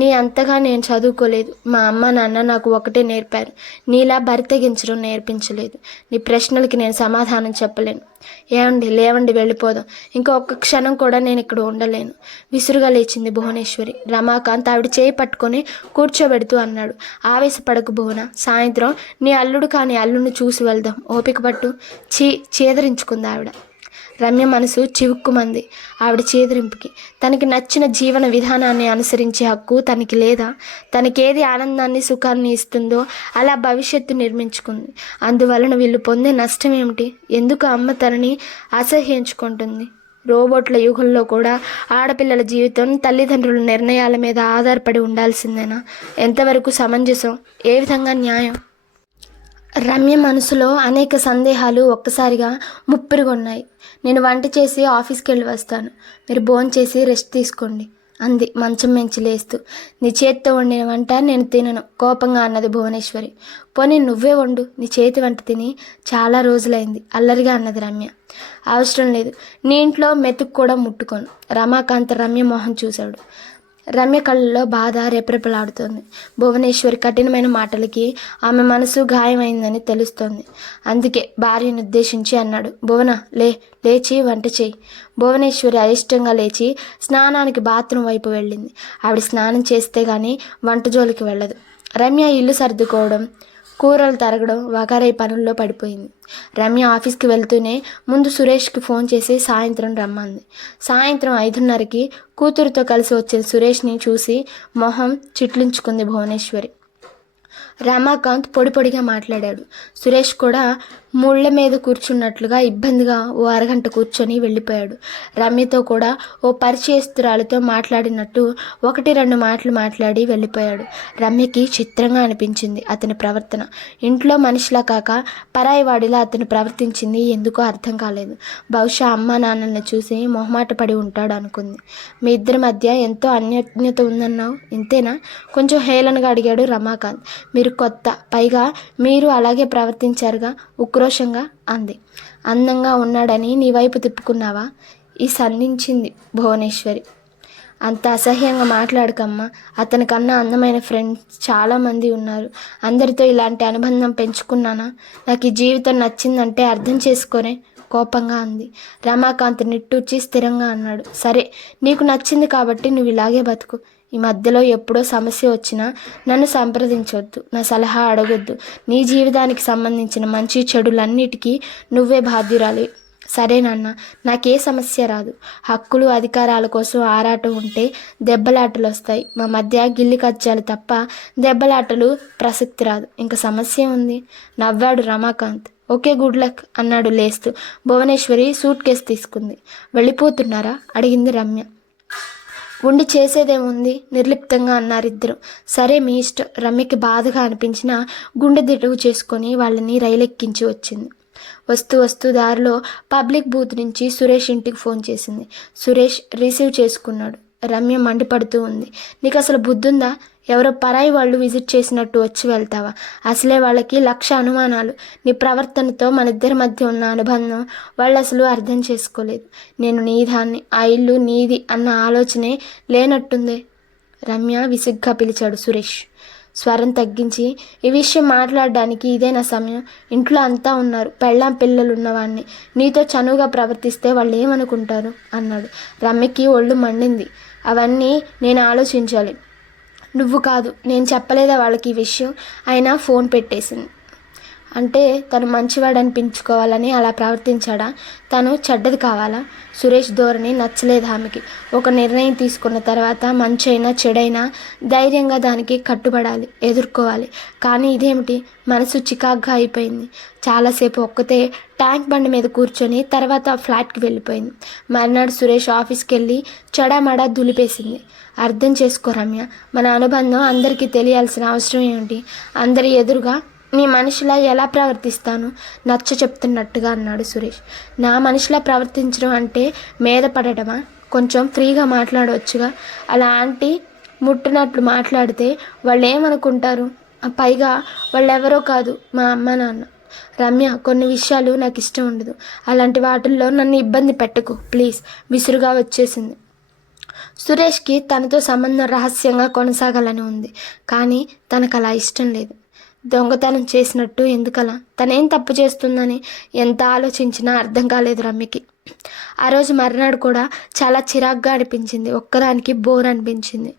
నీ అంతగా నేను చదువుకోలేదు. మా అమ్మ నాన్న నాకు ఒకటే నేర్పారు, నీలా బరితెగించడం నేర్పించలేదు. నీ ప్రశ్నలకి నేను సమాధానం చెప్పలేను. ఏమండి, లేవండి, వెళ్ళిపోదాం. ఇంకా ఒక్క క్షణం కూడా నేను ఇక్కడ ఉండలేను. విసురుగా లేచింది భువనేశ్వరి. రమాకాంత్ ఆవిడ చేయి పట్టుకొని కూర్చోబెడుతూ అన్నాడు. ఆవేశపడకు భువన, సాయంత్రం నీ అల్లుడు కాని అల్లుడిని చూసి వెళ్దాం. ఓపిక పట్టు. చేదరించుకుంది ఆవిడ. రమ్య మనసు చివుక్కుమంది ఆవిడ చేదరింపుకి. తనకి నచ్చిన జీవన విధానాన్ని అనుసరించే హక్కు తనకి లేదా? తనకేది ఆనందాన్ని సుఖాన్ని ఇస్తుందో అలా భవిష్యత్తు నిర్మించుకుంది. అందువలన వీళ్ళు పొందే నష్టం ఏమిటి? ఎందుకు అమ్మ తనని అసహ్యించుకుంటుంది? రోబోట్ల యుగంలో కూడా ఆడపిల్లల జీవితం తల్లిదండ్రుల నిర్ణయాల మీద ఆధారపడి ఉండాల్సిందేనా? ఎంతవరకు సమంజసం? ఏ విధంగా న్యాయం? రమ్య మనసులో అనేక సందేహాలు ఒక్కసారిగా ముప్పిరిగొన్నాయి. నేను వంట చేసి ఆఫీస్కి వెళ్ళి వస్తాను, మీరు భోంచేసి రెస్ట్ తీసుకోండి అంది మంచం మించి లేస్తూ. నీ చేతితో వండిన వంట నేను తినను కోపంగా అన్నది భువనేశ్వరి. పోనీ నువ్వే వండు, నీ చేతి వంట తిని చాలా రోజులైంది అల్లరిగా అన్నది రమ్య. అవసరం లేదు, నీ ఇంట్లో మెతుకు కూడా ముట్టుకోను. రమాకాంత్ రమ్య మొహం చూశాడు. రమ్య కళ్ళలో బాధ రెపరెపలాడుతోంది. భువనేశ్వరి కఠినమైన మాటలకి ఆమె మనసు గాయమైందని తెలుస్తోంది. అందుకే భార్యను ఉద్దేశించి అన్నాడు, భువన లేచి వంట చేయి. భువనేశ్వరి అయిష్టంగా లేచి స్నానానికి బాత్రూమ్ వైపు వెళ్ళింది. ఆవిడ స్నానం చేస్తే గానీ వంట జోలికి వెళ్ళదు. రమ్య ఇల్లు సర్దుకోవడం, కూరలు తరగడం, వగరై పనుల్లో పడిపోయింది. రమ్య ఆఫీస్కి వెళ్తూనే ముందు సురేష్కి ఫోన్ చేసి సాయంత్రం రమ్మంది. సాయంత్రం 5:30కి కూతురుతో కలిసి వచ్చిన సురేష్ని చూసి మొహం చిట్లించుకుంది భువనేశ్వరి. రమాకాంత్ పొడిగా మాట్లాడాడు. సురేష్ కూడా ముళ్ళ మీద కూర్చున్నట్లుగా ఇబ్బందిగా ఓ అరగంట కూర్చొని వెళ్ళిపోయాడు. రమ్యతో కూడా ఓ పరిచయస్తురాలతో మాట్లాడినట్టు 1-2 మాటలు మాట్లాడి వెళ్ళిపోయాడు. రమ్యకి చిత్రంగా అనిపించింది అతని ప్రవర్తన. ఇంట్లో మనిషిలా కాక పరాయి వాడిలా అతను ప్రవర్తించింది ఎందుకో అర్థం కాలేదు. బహుశా అమ్మా నాన్నల్ని చూసి మొహమాట పడి ఉంటాడు అనుకుంది. మీ ఇద్దరి మధ్య ఎంతో అన్యోన్యత ఉందన్నావు, ఇంతేనా? కొంచెం హేళనగా అడిగాడు రమాకాంత్. మీరు కొత్త, పైగా మీరు అలాగే ప్రవర్తించారుగా ఉక్రోషంగా అంది. అందంగా ఉన్నాడని నీ వైపు తిప్పుకున్నావా? ఈ సంధించింది భువనేశ్వరి. అంత అసహ్యంగా మాట్లాడకమ్మా. అతనికన్నా అందమైన ఫ్రెండ్స్ చాలామంది ఉన్నారు. అందరితో ఇలాంటి అనుబంధం పెంచుకున్నానా? నాకు ఈ జీవితం నచ్చిందంటే అర్థం చేసుకోనే కోపంగా అంది. రమాకాంత్ నిట్టూర్చి స్థిరంగా అన్నాడు, సరే నీకు నచ్చింది కాబట్టి నువ్వు ఇలాగే బతుకు. ఈ మధ్యలో ఎప్పుడో సమస్య వచ్చినా నన్ను సంప్రదించవద్దు, నా సలహా అడగొద్దు. నీ జీవితానికి సంబంధించిన మంచి చెడులన్నిటికీ నువ్వే బాధ్యురాలి. సరేనన్నా, నాకే సమస్య రాదు. హక్కులు అధికారాల కోసం ఆరాటం ఉంటే దెబ్బలాటలు వస్తాయి. మా మధ్య గిల్లి కజ్జాలు తప్ప దెబ్బలాటలు ప్రసక్తి రాదు. ఇంకా సమస్య ఉంది నవ్వాడు రమాకాంత్. ఓకే, గుడ్ లక్ అన్నాడు లేస్తూ. భువనేశ్వరి సూట్ కేసు తీసుకుంది. వెళ్ళిపోతున్నారా అడిగింది రమ్య. ఉండి చేసేదేముంది నిర్లిప్తంగా అన్నారిద్దరు. సరే మీ ఇష్టం. రమ్యకి బాధగా అనిపించినా గుండె దిటువు చేసుకొని వాళ్ళని రైలెక్కించి వచ్చింది. వస్తూ వస్తూ దారిలో పబ్లిక్ బూత్ నుంచి సురేష్ ఇంటికి ఫోన్ చేసింది. సురేష్ రిసీవ్ చేసుకున్నాడు. రమ్య మండిపడుతూ ఉంది. నీకు అసలు బుద్ధుందా? ఎవరో పరాయి వాళ్ళు విజిట్ చేసినట్టు వచ్చి వెళ్తావా? అసలే వాళ్ళకి 1,00,000 అనుమానాలు. నీ ప్రవర్తనతో మన ఇద్దరి మధ్య ఉన్న అనుబంధం వాళ్ళు అసలు అర్థం చేసుకోలేదు. నేను నీదాన్ని, ఆ ఇల్లు నీది అన్న ఆలోచనే లేనట్టుంది. రమ్య విసుగ్గా పిలిచాడు సురేష్ స్వరం తగ్గించి. ఈ విషయం మాట్లాడడానికి ఇదే నా సమయం. ఇంట్లో అంతా ఉన్నారు. పెళ్ళాం పిల్లలు ఉన్నవాడిని. నీతో చనువుగా ప్రవర్తిస్తే వాళ్ళు ఏమనుకుంటారు అన్నాడు. రమ్యకి ఒళ్ళు మండింది. అవన్నీ నేను ఆలోచించాలి, నువ్వు కాదు. నేను చెప్పలేదా వాళ్ళకి ఈ విషయం? అయినా ఫోన్ పెట్టేసింది. అంటే తను మంచివాడు అనిపించుకోవాలని అలా ప్రవర్తించాడా? తను చెడ్డది కావాలా? సురేష్ ధోరణి నచ్చలేదు ఆమెకి. ఒక నిర్ణయం తీసుకున్న తర్వాత మంచైనా చెడైనా ధైర్యంగా దానికి కట్టుబడాలి, ఎదుర్కోవాలి. కానీ ఇదేమిటి? మనసు చికాగ్గా అయిపోయింది. చాలాసేపు ఒక్కతే ట్యాంక్ బండి మీద కూర్చొని తర్వాత ఫ్లాట్కి వెళ్ళిపోయింది. మర్నాడు సురేష్ ఆఫీస్కి వెళ్ళి చెడామడా దులిపేసింది. అర్థం చేసుకో రమ్య, మన అనుబంధం అందరికీ తెలియాల్సిన అవసరం ఏమిటి? అందరి ఎదురుగా నీ మనిషిలా ఎలా ప్రవర్తిస్తాను? నచ్చ చెప్తున్నట్టుగా అన్నాడు సురేష్. నా మనిషిలా ప్రవర్తించడం అంటే మీద పడటమా? కొంచెం ఫ్రీగా మాట్లాడవచ్చుగా. అలా ఆంటీ ముట్టినట్లు మాట్లాడితే వాళ్ళు ఏమనుకుంటారు? పైగా వాళ్ళెవరో కాదు, మా అమ్మ నాన్న. రమ్య, కొన్ని విషయాలు నాకు ఇష్టం ఉండదు. అలాంటి వాటిల్లో నన్ను ఇబ్బంది పెట్టకు ప్లీజ్. విసురుగా వచ్చేసింది. సురేష్కి తనతో సంబంధం రహస్యంగా కొనసాగాలని ఉంది. కానీ తనకు అలా ఇష్టం లేదు. దొంగతనం చేసినట్టు ఎందుకలా? తనేం తప్పు చేస్తుందని ఎంత ఆలోచించినా అర్థం కాలేదు రమ్యకి. ఆ రోజు మర్నాడు కూడా చాలా చిరాగ్గా అనిపించింది. ఒక్కదానికి బోర్ అనిపించింది.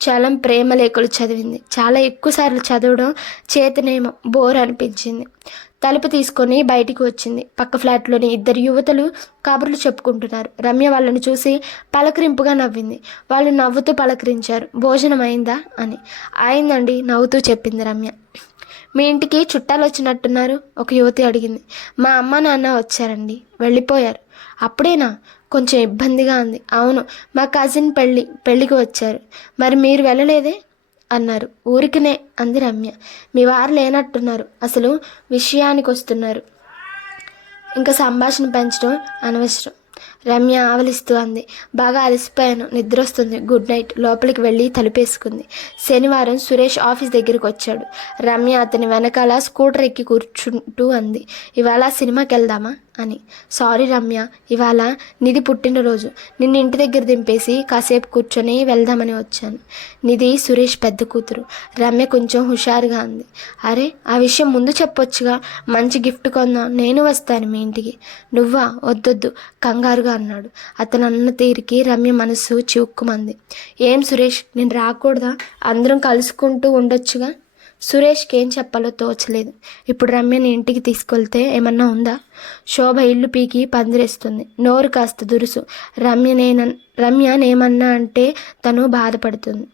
చలం ప్రేమ లేఖలు చదివింది. చాలా ఎక్కువసార్లు చదవడం చేతనేమో బోర్ అనిపించింది. తలుపు తీసుకొని బయటికి వచ్చింది. పక్క ఫ్లాట్లోని 2 యువతులు కబుర్లు చెప్పుకుంటున్నారు. రమ్య వాళ్ళని చూసి పలకరింపుగా నవ్వింది. వాళ్ళు నవ్వుతూ పలకరించారు. భోజనం అయిందా అని. అయిందండి నవ్వుతూ చెప్పింది రమ్య. మీ ఇంటికి చుట్టాలు వచ్చినట్టున్నారు? ఒక యువతి అడిగింది. మా అమ్మ నాన్న వచ్చారండి, వెళ్ళిపోయారు. అప్పుడేనా? కొంచెం ఇబ్బందిగా ఉంది. అవును, మా కజిన్ పెళ్ళికి వచ్చారు. మరి మీరు వెళ్ళలేదే అన్నారు. ఊరికినే అంది రమ్య. మీ వారు లేనట్టున్నారు, అసలు విషయానికి వస్తున్నారు. ఇంకా సంభాషణ పెంచడం అనవసరం. రమ్య ఆవలిస్తూ అంది. బాగా అలసిపోయాను, నిద్ర వస్తుంది, గుడ్ నైట్. లోపలికి వెళ్ళి తలుపేసుకుంది. శనివారం సురేష్ ఆఫీస్ దగ్గరికి వచ్చాడు. రమ్య అతని వెనకాల స్కూటర్ ఎక్కి కూర్చుంటూ అంది. ఇవాళ సినిమాకి వెళ్దామా అని. సారీ రమ్య, ఇవాళ నిధి పుట్టినరోజు. నిన్ను ఇంటి దగ్గర దింపేసి కాసేపు కూర్చొని వెళ్దామని వచ్చాను. నిధి సురేష్ పెద్ద కూతురు. రమ్య కొంచెం హుషారుగా అంది. అరే, ఆ విషయం ముందు చెప్పొచ్చుగా. మంచి గిఫ్ట్ కొందాం, నేను వస్తాను మీ ఇంటికి. నువ్వా? వద్దొద్దు కంగారుగా అన్నాడు. అతను అన్న తీరికి రమ్య మనసు చివుక్కుమంది. ఏం సురేష్, నేను రాకూడదా? అందరం కలుసుకుంటూ ఉండొచ్చుగా. సురేష్కి ఏం చెప్పాలో తోచలేదు. ఇప్పుడు రమ్యని ఇంటికి తీసుకెళ్తే ఏమన్నా ఉందా? శోభ ఇల్లు పీకి పందిరేస్తుంది. నోరు కాస్త దురుసు. రమ్యనేమన్నా అంటే తను బాధపడుతుంది.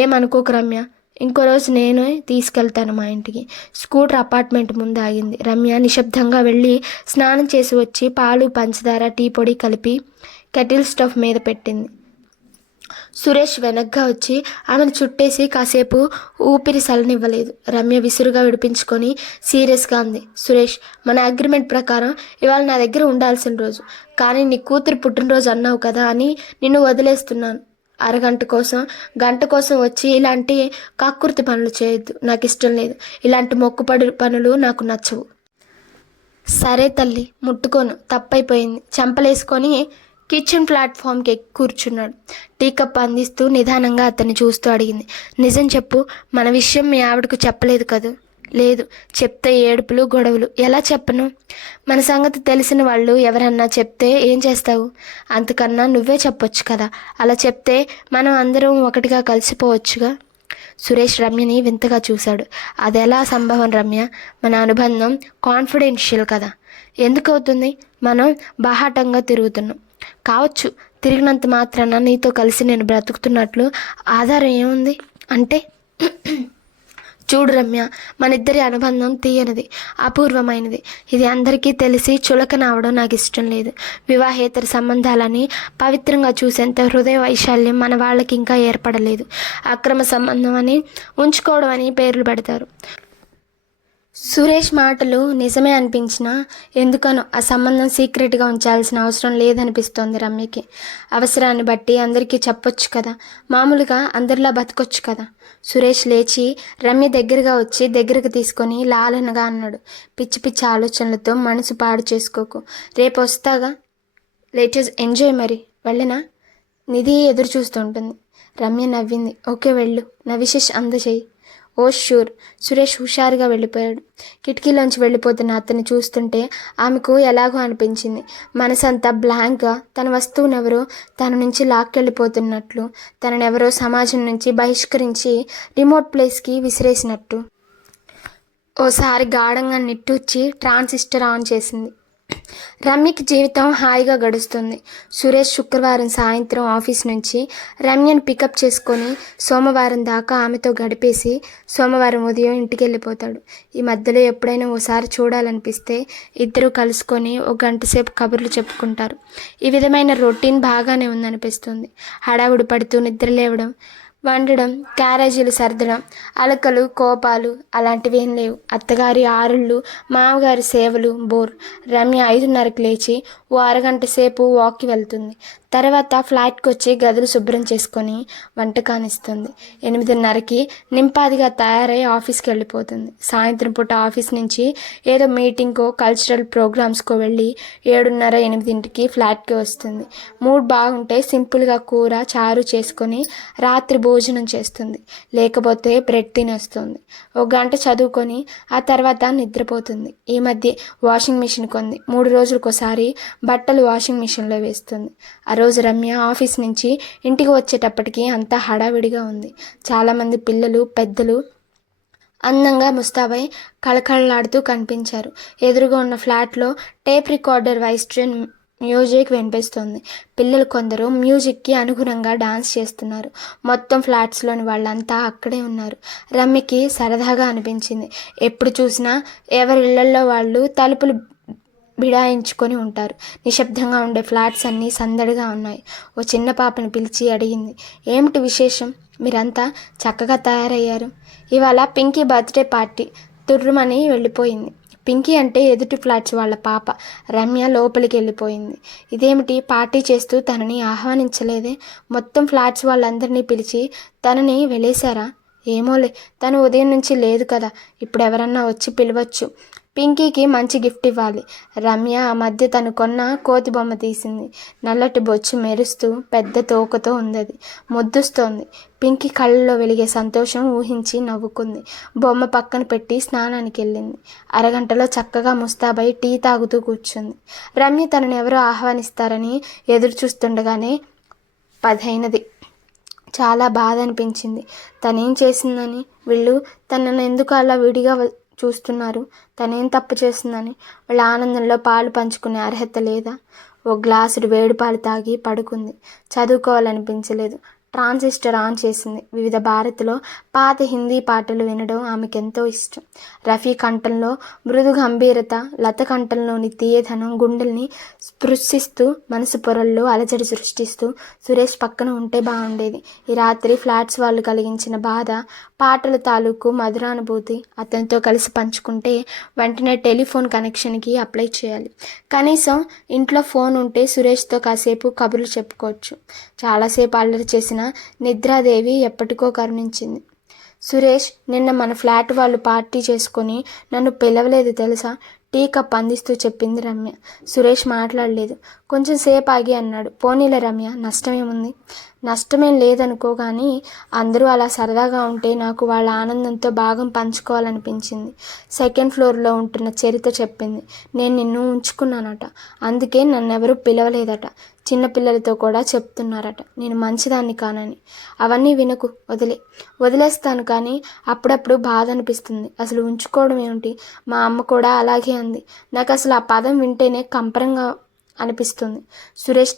ఏమనుకోకు రమ్య, ఇంకో రోజు నేనే తీసుకెళ్తాను మా ఇంటికి. స్కూటర్ అపార్ట్మెంట్ ముందు ఆగింది. రమ్య నిశ్శబ్దంగా వెళ్ళి స్నానం చేసి వచ్చి పాలు, పంచదార, టీ పొడి కలిపి కెటిల్ స్టవ్ మీద పెట్టింది. సురేష్ వెనక్గా వచ్చి ఆమెను చుట్టేసి కాసేపు ఊపిరి సలనివ్వలేదు. రమ్య విసురుగా విడిపించుకొని సీరియస్గా అంది. సురేష్, మన అగ్రిమెంట్ ప్రకారం ఇవాళ నా దగ్గర ఉండాల్సిన రోజు. కానీ నీ కూతురు పుట్టినరోజు అన్నావు కదా అని నిన్ను వదిలేస్తున్నాను. అరగంట కోసం, గంట కోసం వచ్చి ఇలాంటి కాక్కుర్తి పనులు చేయొద్దు. నాకు ఇష్టం లేదు. ఇలాంటి మొక్కుపడి పనులు నాకు నచ్చవు. సరే తల్లి, ముట్టుకోను, తప్పైపోయింది. చెంపలేసుకొని కిచెన్ ప్లాట్ఫామ్కి ఎక్కి కూర్చున్నాడు. టీ కప్ అందిస్తూ నిదానంగా అతన్ని చూస్తూ అడిగింది. నిజం చెప్పు, మన విషయం మీ ఆవిడకు చెప్పలేదు కదూ? లేదు, చెప్తే ఏడుపులు గొడవలు. ఎలా చెప్పను? మన సంగతి తెలిసిన వాళ్ళు ఎవరన్నా చెప్తే ఏం చేస్తావు? అంతకన్నా నువ్వే చెప్పొచ్చు కదా. అలా చెప్తే మనం అందరం ఒకటిగా కలిసిపోవచ్చుగా. సురేష్ రమ్యని వింతగా చూశాడు. అదెలా సంభవం రమ్య? మన అనుబంధం కాన్ఫిడెన్షియల్ కదా. ఎందుకు అవుతుంది? మనం బాహాటంగా తిరుగుతున్నాం. కావచ్చు, తిరిగినంత మాత్రాన నీతో కలిసి నేను బ్రతుకుతున్నట్లు ఆధారం ఏముంది అంటే? చూడు రమ్య, మన ఇద్దరి అనుబంధం తీయనిది, అపూర్వమైనది. ఇది అందరికీ తెలిసి చులకన అవడం నాకు ఇష్టం లేదు. వివాహేతర సంబంధాలని పవిత్రంగా చూసేంత హృదయ వైశాల్యం మన వాళ్ళకి ఇంకా ఏర్పడలేదు. అక్రమ సంబంధం అని, ఉంచుకోవడం అని పేర్లు పెడతారు. సురేష్ మాటలు నిజమే అనిపించినా ఎందుకనో ఆ సంబంధం సీక్రెట్గా ఉంచాల్సిన అవసరం లేదనిపిస్తోంది రమ్యకి. అవసరాన్ని బట్టి అందరికీ చెప్పొచ్చు కదా, మామూలుగా అందరిలా బతకొచ్చు కదా. సురేష్ లేచి రమ్య దగ్గరగా వచ్చి దగ్గరకు తీసుకొని లాలనగా అన్నాడు. పిచ్చి పిచ్చి ఆలోచనలతో మనసు పాడు చేసుకోకు. రేపు వస్తాగా, లేటెస్ట్ ఎంజాయ్. మరి వెళ్ళనా? నిధి ఎదురు చూస్తుంటుంది. రమ్య నవ్వింది. ఓకే వెళ్ళు, నా విశేష్ అందజేయి. ఓ ష్యూర్. సురేష్ హుషారుగా వెళ్ళిపోయాడు. కిటికీలోంచి వెళ్ళిపోతున్న అతన్ని చూస్తుంటే ఆమెకు ఎలాగో అనిపించింది. మనసంతా బ్లాంక్గా, తన వస్తువునెవరో తన నుంచి లాక్కెళ్ళిపోతున్నట్లు, తననెవరో సమాజం నుంచి బహిష్కరించి రిమోట్ ప్లేస్కి విసిరేసినట్టు. ఓసారి గాఢంగా నిట్టూర్చి ట్రాన్సిస్టర్ ఆన్ చేసింది. రమ్యకి జీవితం హాయిగా గడుస్తుంది. సురేష్ శుక్రవారం సాయంత్రం ఆఫీస్ నుంచి రమ్యను పికప్ చేసుకొని సోమవారం దాకా ఆమెతో గడిపేసి సోమవారం ఉదయం ఇంటికి వెళ్ళిపోతాడు. ఈ మధ్యలో ఎప్పుడైనా ఓసారి చూడాలనిపిస్తే ఇద్దరు కలుసుకొని ఒక గంట సేపు కబుర్లు చెప్పుకుంటారు. ఈ విధమైన రొటీన్ బాగానే ఉందనిపిస్తుంది. హడావుడి పడుతూ నిద్రలేవడం, వండడం, క్యారేజీలు సర్దడం, అలకలు కోపాలు అలాంటివి ఏం లేవు. అత్తగారి ఆరుళ్ళు, మామగారి సేవలు బోర్. రమ్య 5:30కి లేచి ఓ అరగంట సేపు వాక్కి వెళ్తుంది. తర్వాత ఫ్లాట్కి వచ్చి గదులు శుభ్రం చేసుకొని వంట కానిస్తుంది. 8:30కి నింపాదిగా తయారై ఆఫీస్కి వెళ్ళిపోతుంది. సాయంత్రం పూట ఆఫీస్ నుంచి ఏదో మీటింగ్కో కల్చరల్ ప్రోగ్రామ్స్కో వెళ్ళి 7:30, 8కి ఫ్లాట్కి వస్తుంది. మూడ్ బాగుంటే సింపుల్గా కూర చారు చేసుకొని రాత్రి భోజనం చేస్తుంది. లేకపోతే బ్రెడ్ తినేస్తుంది. ఒక గంట చదువుకొని ఆ తర్వాత నిద్రపోతుంది. ఈ మధ్య వాషింగ్ మిషన్ కొంది. 3 రోజులకోసారి బట్టలు వాషింగ్ మిషన్లో వేస్తుంది. ఆ రోజు రమ్య ఆఫీస్ నుంచి ఇంటికి వచ్చేటప్పటికి అంతా హడావిడిగా ఉంది. చాలామంది పిల్లలు, పెద్దలు అందంగా ముస్తాబై కళకళలాడుతూ కనిపించారు. ఎదురుగా ఉన్న ఫ్లాట్లో టేప్ రికార్డర్ వైస్ట్రెన్ మ్యూజిక్ వినిపిస్తుంది. పిల్లలు కొందరు మ్యూజిక్కి అనుగుణంగా డాన్స్ చేస్తున్నారు. మొత్తం ఫ్లాట్స్లోని వాళ్ళంతా అక్కడే ఉన్నారు. రమ్యకి సరదాగా అనిపించింది. ఎప్పుడు చూసినా ఎవరి ఇళ్లల్లో వాళ్ళు తలుపులు బిడాయించుకొని ఉంటారు. నిశ్శబ్దంగా ఉండే ఫ్లాట్స్ అన్నీ సందడిగా ఉన్నాయి. ఓ చిన్న పాపని పిలిచి అడిగింది, ఏమిటి విశేషం? మీరంతా చక్కగా తయారయ్యారు. ఇవాళ పింకీ బర్త్డే పార్టీ. తుర్రుమని వెళ్ళిపోయింది. పింకీ అంటే ఎదుటి ఫ్లాట్స్ వాళ్ళ పాప. రమ్య లోపలికి వెళ్ళిపోయింది. ఇదేమిటి, పార్టీ చేస్తూ తనని ఆహ్వానించలేదే? మొత్తం ఫ్లాట్స్ వాళ్ళందరినీ పిలిచి తనని వెలేశారా? ఏమోలే, తను ఉదయం నుంచి లేదు కదా, ఇప్పుడు ఎవరన్నా వచ్చి పిలవచ్చు. పింకీకి మంచి గిఫ్ట్ ఇవ్వాలి. రమ్య ఆ మధ్య తను కొన్న కోతి బొమ్మ తీసింది. నల్లటి బొచ్చు మెరుస్తూ పెద్ద తోకతో ఉందది. ముద్దుస్తోంది. పింకీ కళ్ళలో వెలిగే సంతోషం ఊహించి నవ్వుకుంది. బొమ్మ పక్కన పెట్టి స్నానానికి వెళ్ళింది. అరగంటలో చక్కగా ముస్తాబై టీ తాగుతూ కూర్చుంది. రమ్య తనని ఎవరో ఆహ్వానిస్తారని ఎదురు చూస్తుండగానే 10 అయినది. చాలా బాధ అనిపించింది. తనేం చేసిందని వీళ్ళు తనను ఎందుకు అలా విడిగా చూస్తున్నారు? తనేం తప్పు చేస్తుందని? వాళ్ళ ఆనందంలో పాలు పంచుకునే అర్హత లేదా? ఓ గ్లాసుడు వేడి పాలు తాగి పడుకుంది. చదువుకోవాలనిపించలేదు. ట్రాన్సిస్టర్ ఆన్ చేసింది. వివిధ భారతిలో పాత హిందీ పాటలు వినడం ఆమెకెంతో ఇష్టం. రఫీ కంఠంలో మృదు గంభీరత, లత కంఠంలోని తీయధనం గుండెల్ని స్పృశిస్తూ మనసు పొరల్లో అలజడి సృష్టిస్తూ సురేష్ పక్కన ఉంటే బాగుండేది. ఈ రాత్రి ఫ్లాట్స్ వాళ్ళు కలిగించిన బాధ, పాటల తాలూకు మధురానుభూతి అతనితో కలిసి పంచుకుంటే వెంటనే టెలిఫోన్ కనెక్షన్కి అప్లై చేయాలి. కనీసం ఇంట్లో ఫోన్ ఉంటే సురేష్తో కాసేపు కబుర్లు చెప్పుకోవచ్చు. చాలాసేపు అల్లరి చేసిన నిద్రాదేవి ఎప్పటికో కరుణించింది. సురేష్, నిన్న మన ఫ్లాట్ వాళ్ళు పార్టీ చేసుకొని నన్ను పిలవలేదు తెలుసా? టీ కప్ అందిస్తూ చెప్పింది రమ్య. సురేష్ మాట్లాడలేదు. కొంచెం సేపు ఆగి అన్నాడు, పోనీలే రమ్య, నష్టమేముంది? నష్టమేం లేదనుకో, కానీ అందరూ అలా సరదాగా ఉంటే నాకు వాళ్ళ ఆనందంతో భాగం పంచుకోవాలనిపించింది. సెకండ్ ఫ్లోర్లో ఉంటున్న చరిత చెప్పింది. నేను నిన్ను ఉంచుకున్నానట, అందుకే నన్నెవరూ పిలవలేదట. చిన్నపిల్లలతో కూడా చెప్తున్నారట నేను మంచిదాన్ని కానని. అవన్నీ వినకు, వదిలేస్తాను, కానీ అప్పుడప్పుడు బాధ అనిపిస్తుంది. అసలు ఉంచుకోవడం ఏమిటి? మా అమ్మ కూడా అలాగే అంది. నాకు అసలు ఆ పదం వింటేనే కంపరంగా అనిపిస్తుంది. సురేష్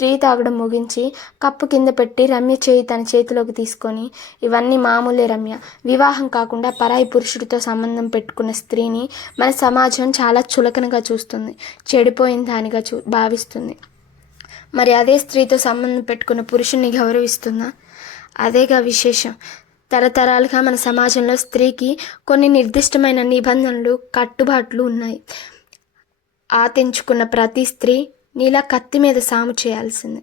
టీ తాగడం ముగించి కప్పు కింద పెట్టి రమ్య చేయి తన చేతిలోకి తీసుకొని, ఇవన్నీ మామూలే రమ్య. వివాహం కాకుండా పరాయి పురుషుడితో సంబంధం పెట్టుకున్న స్త్రీని మన సమాజం చాలా చులకనగా చూస్తుంది, చెడిపోయిన దానిగా భావిస్తుంది. మరి అదే స్త్రీతో సంబంధం పెట్టుకున్న పురుషుణ్ణి గౌరవిస్తుందా? అదేగా విశేషం. తరతరాలుగా మన సమాజంలో స్త్రీకి కొన్ని నిర్దిష్టమైన నిబంధనలు, కట్టుబాట్లు ఉన్నాయి. తెంచుకున్న ప్రతి స్త్రీ నీలా కత్తి మీద సాము చేయాల్సిందే.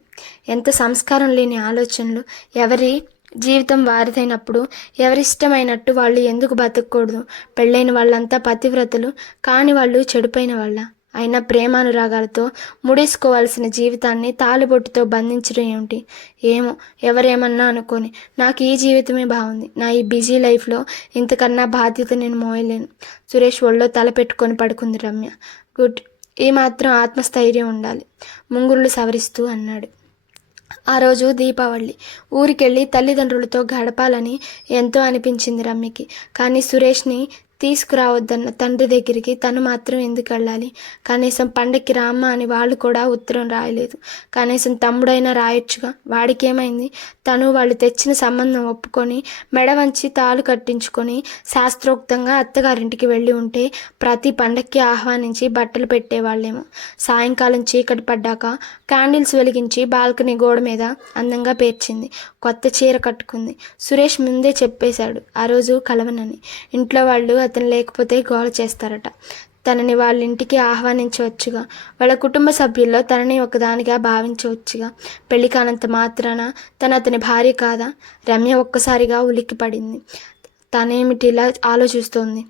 ఎంత సంస్కారం లేని ఆలోచనలు! ఎవరి జీవితం వారిదైనప్పుడు ఎవరిష్టమైనట్టు వాళ్ళు ఎందుకు బతకూడదు? పెళ్ళైన వాళ్ళంతా పతివ్రతలు, కాని వాళ్ళు చెడిపోయిన వాళ్ళ? అయినా ప్రేమానురాగాలతో ముడేసుకోవాల్సిన జీవితాన్ని తాళిబొట్టుతో బంధించడం ఏమిటి? ఏమో, ఎవరేమన్నా అనుకోని, నాకు ఈ జీవితమే బాగుంది. నా ఈ బిజీ లైఫ్లో ఇంతకన్నా బాధ్యత నేను మోయలేను. సురేష్ ఒళ్ళో తల పెట్టుకొని పడుకుంది రమ్య. గుడ్, ఈ మాత్రం ఆత్మస్థైర్యం ఉండాలి, ముంగురులు సవరిస్తూ అన్నాడు. ఆ రోజు దీపావళి. ఊరికెళ్ళి తల్లిదండ్రులతో గడపాలని ఎంతో అనిపించింది రమ్యకి. కానీ సురేష్ని తీసుకురావద్దన్న తండ్రి దగ్గరికి తను మాత్రం ఎందుకు వెళ్ళాలి? కనీసం పండక్కి రామ్మ అని వాళ్ళు కూడా ఉత్తరం రాయలేదు. కనీసం తమ్ముడైనా రాయొచ్చుగా. వాడికేమైంది? తను వాళ్ళు తెచ్చిన సంబంధం ఒప్పుకొని మెడ వంచి తాళు కట్టించుకొని శాస్త్రోక్తంగా అత్తగారింటికి వెళ్ళి ఉంటే ప్రతి పండక్కి ఆహ్వానించి బట్టలు పెట్టేవాళ్ళేమో. సాయంకాలం చీకటి పడ్డాక క్యాండిల్స్ వెలిగించి బాల్కనీ గోడ మీద అందంగా పేర్చింది. కొత్త చీర కట్టుకుంది. సురేష్ ముందే చెప్పేశాడు ఆ రోజు కలవనని. ఇంట్లో వాళ్ళు అతను లేకపోతే గోల చేస్తారట. తనని వాళ్ళ ఇంటికి ఆహ్వానించవచ్చుగా. వాళ్ళ కుటుంబ సభ్యుల్లో తనని ఒకదానిగా భావించవచ్చుగా. పెళ్లి కానంత మాత్రాన తను అతని భార్య కాదా? రమ్య ఒక్కసారిగా ఉలిక్కి పడింది. తనేమిటిలా ఆలోచిస్తోంది?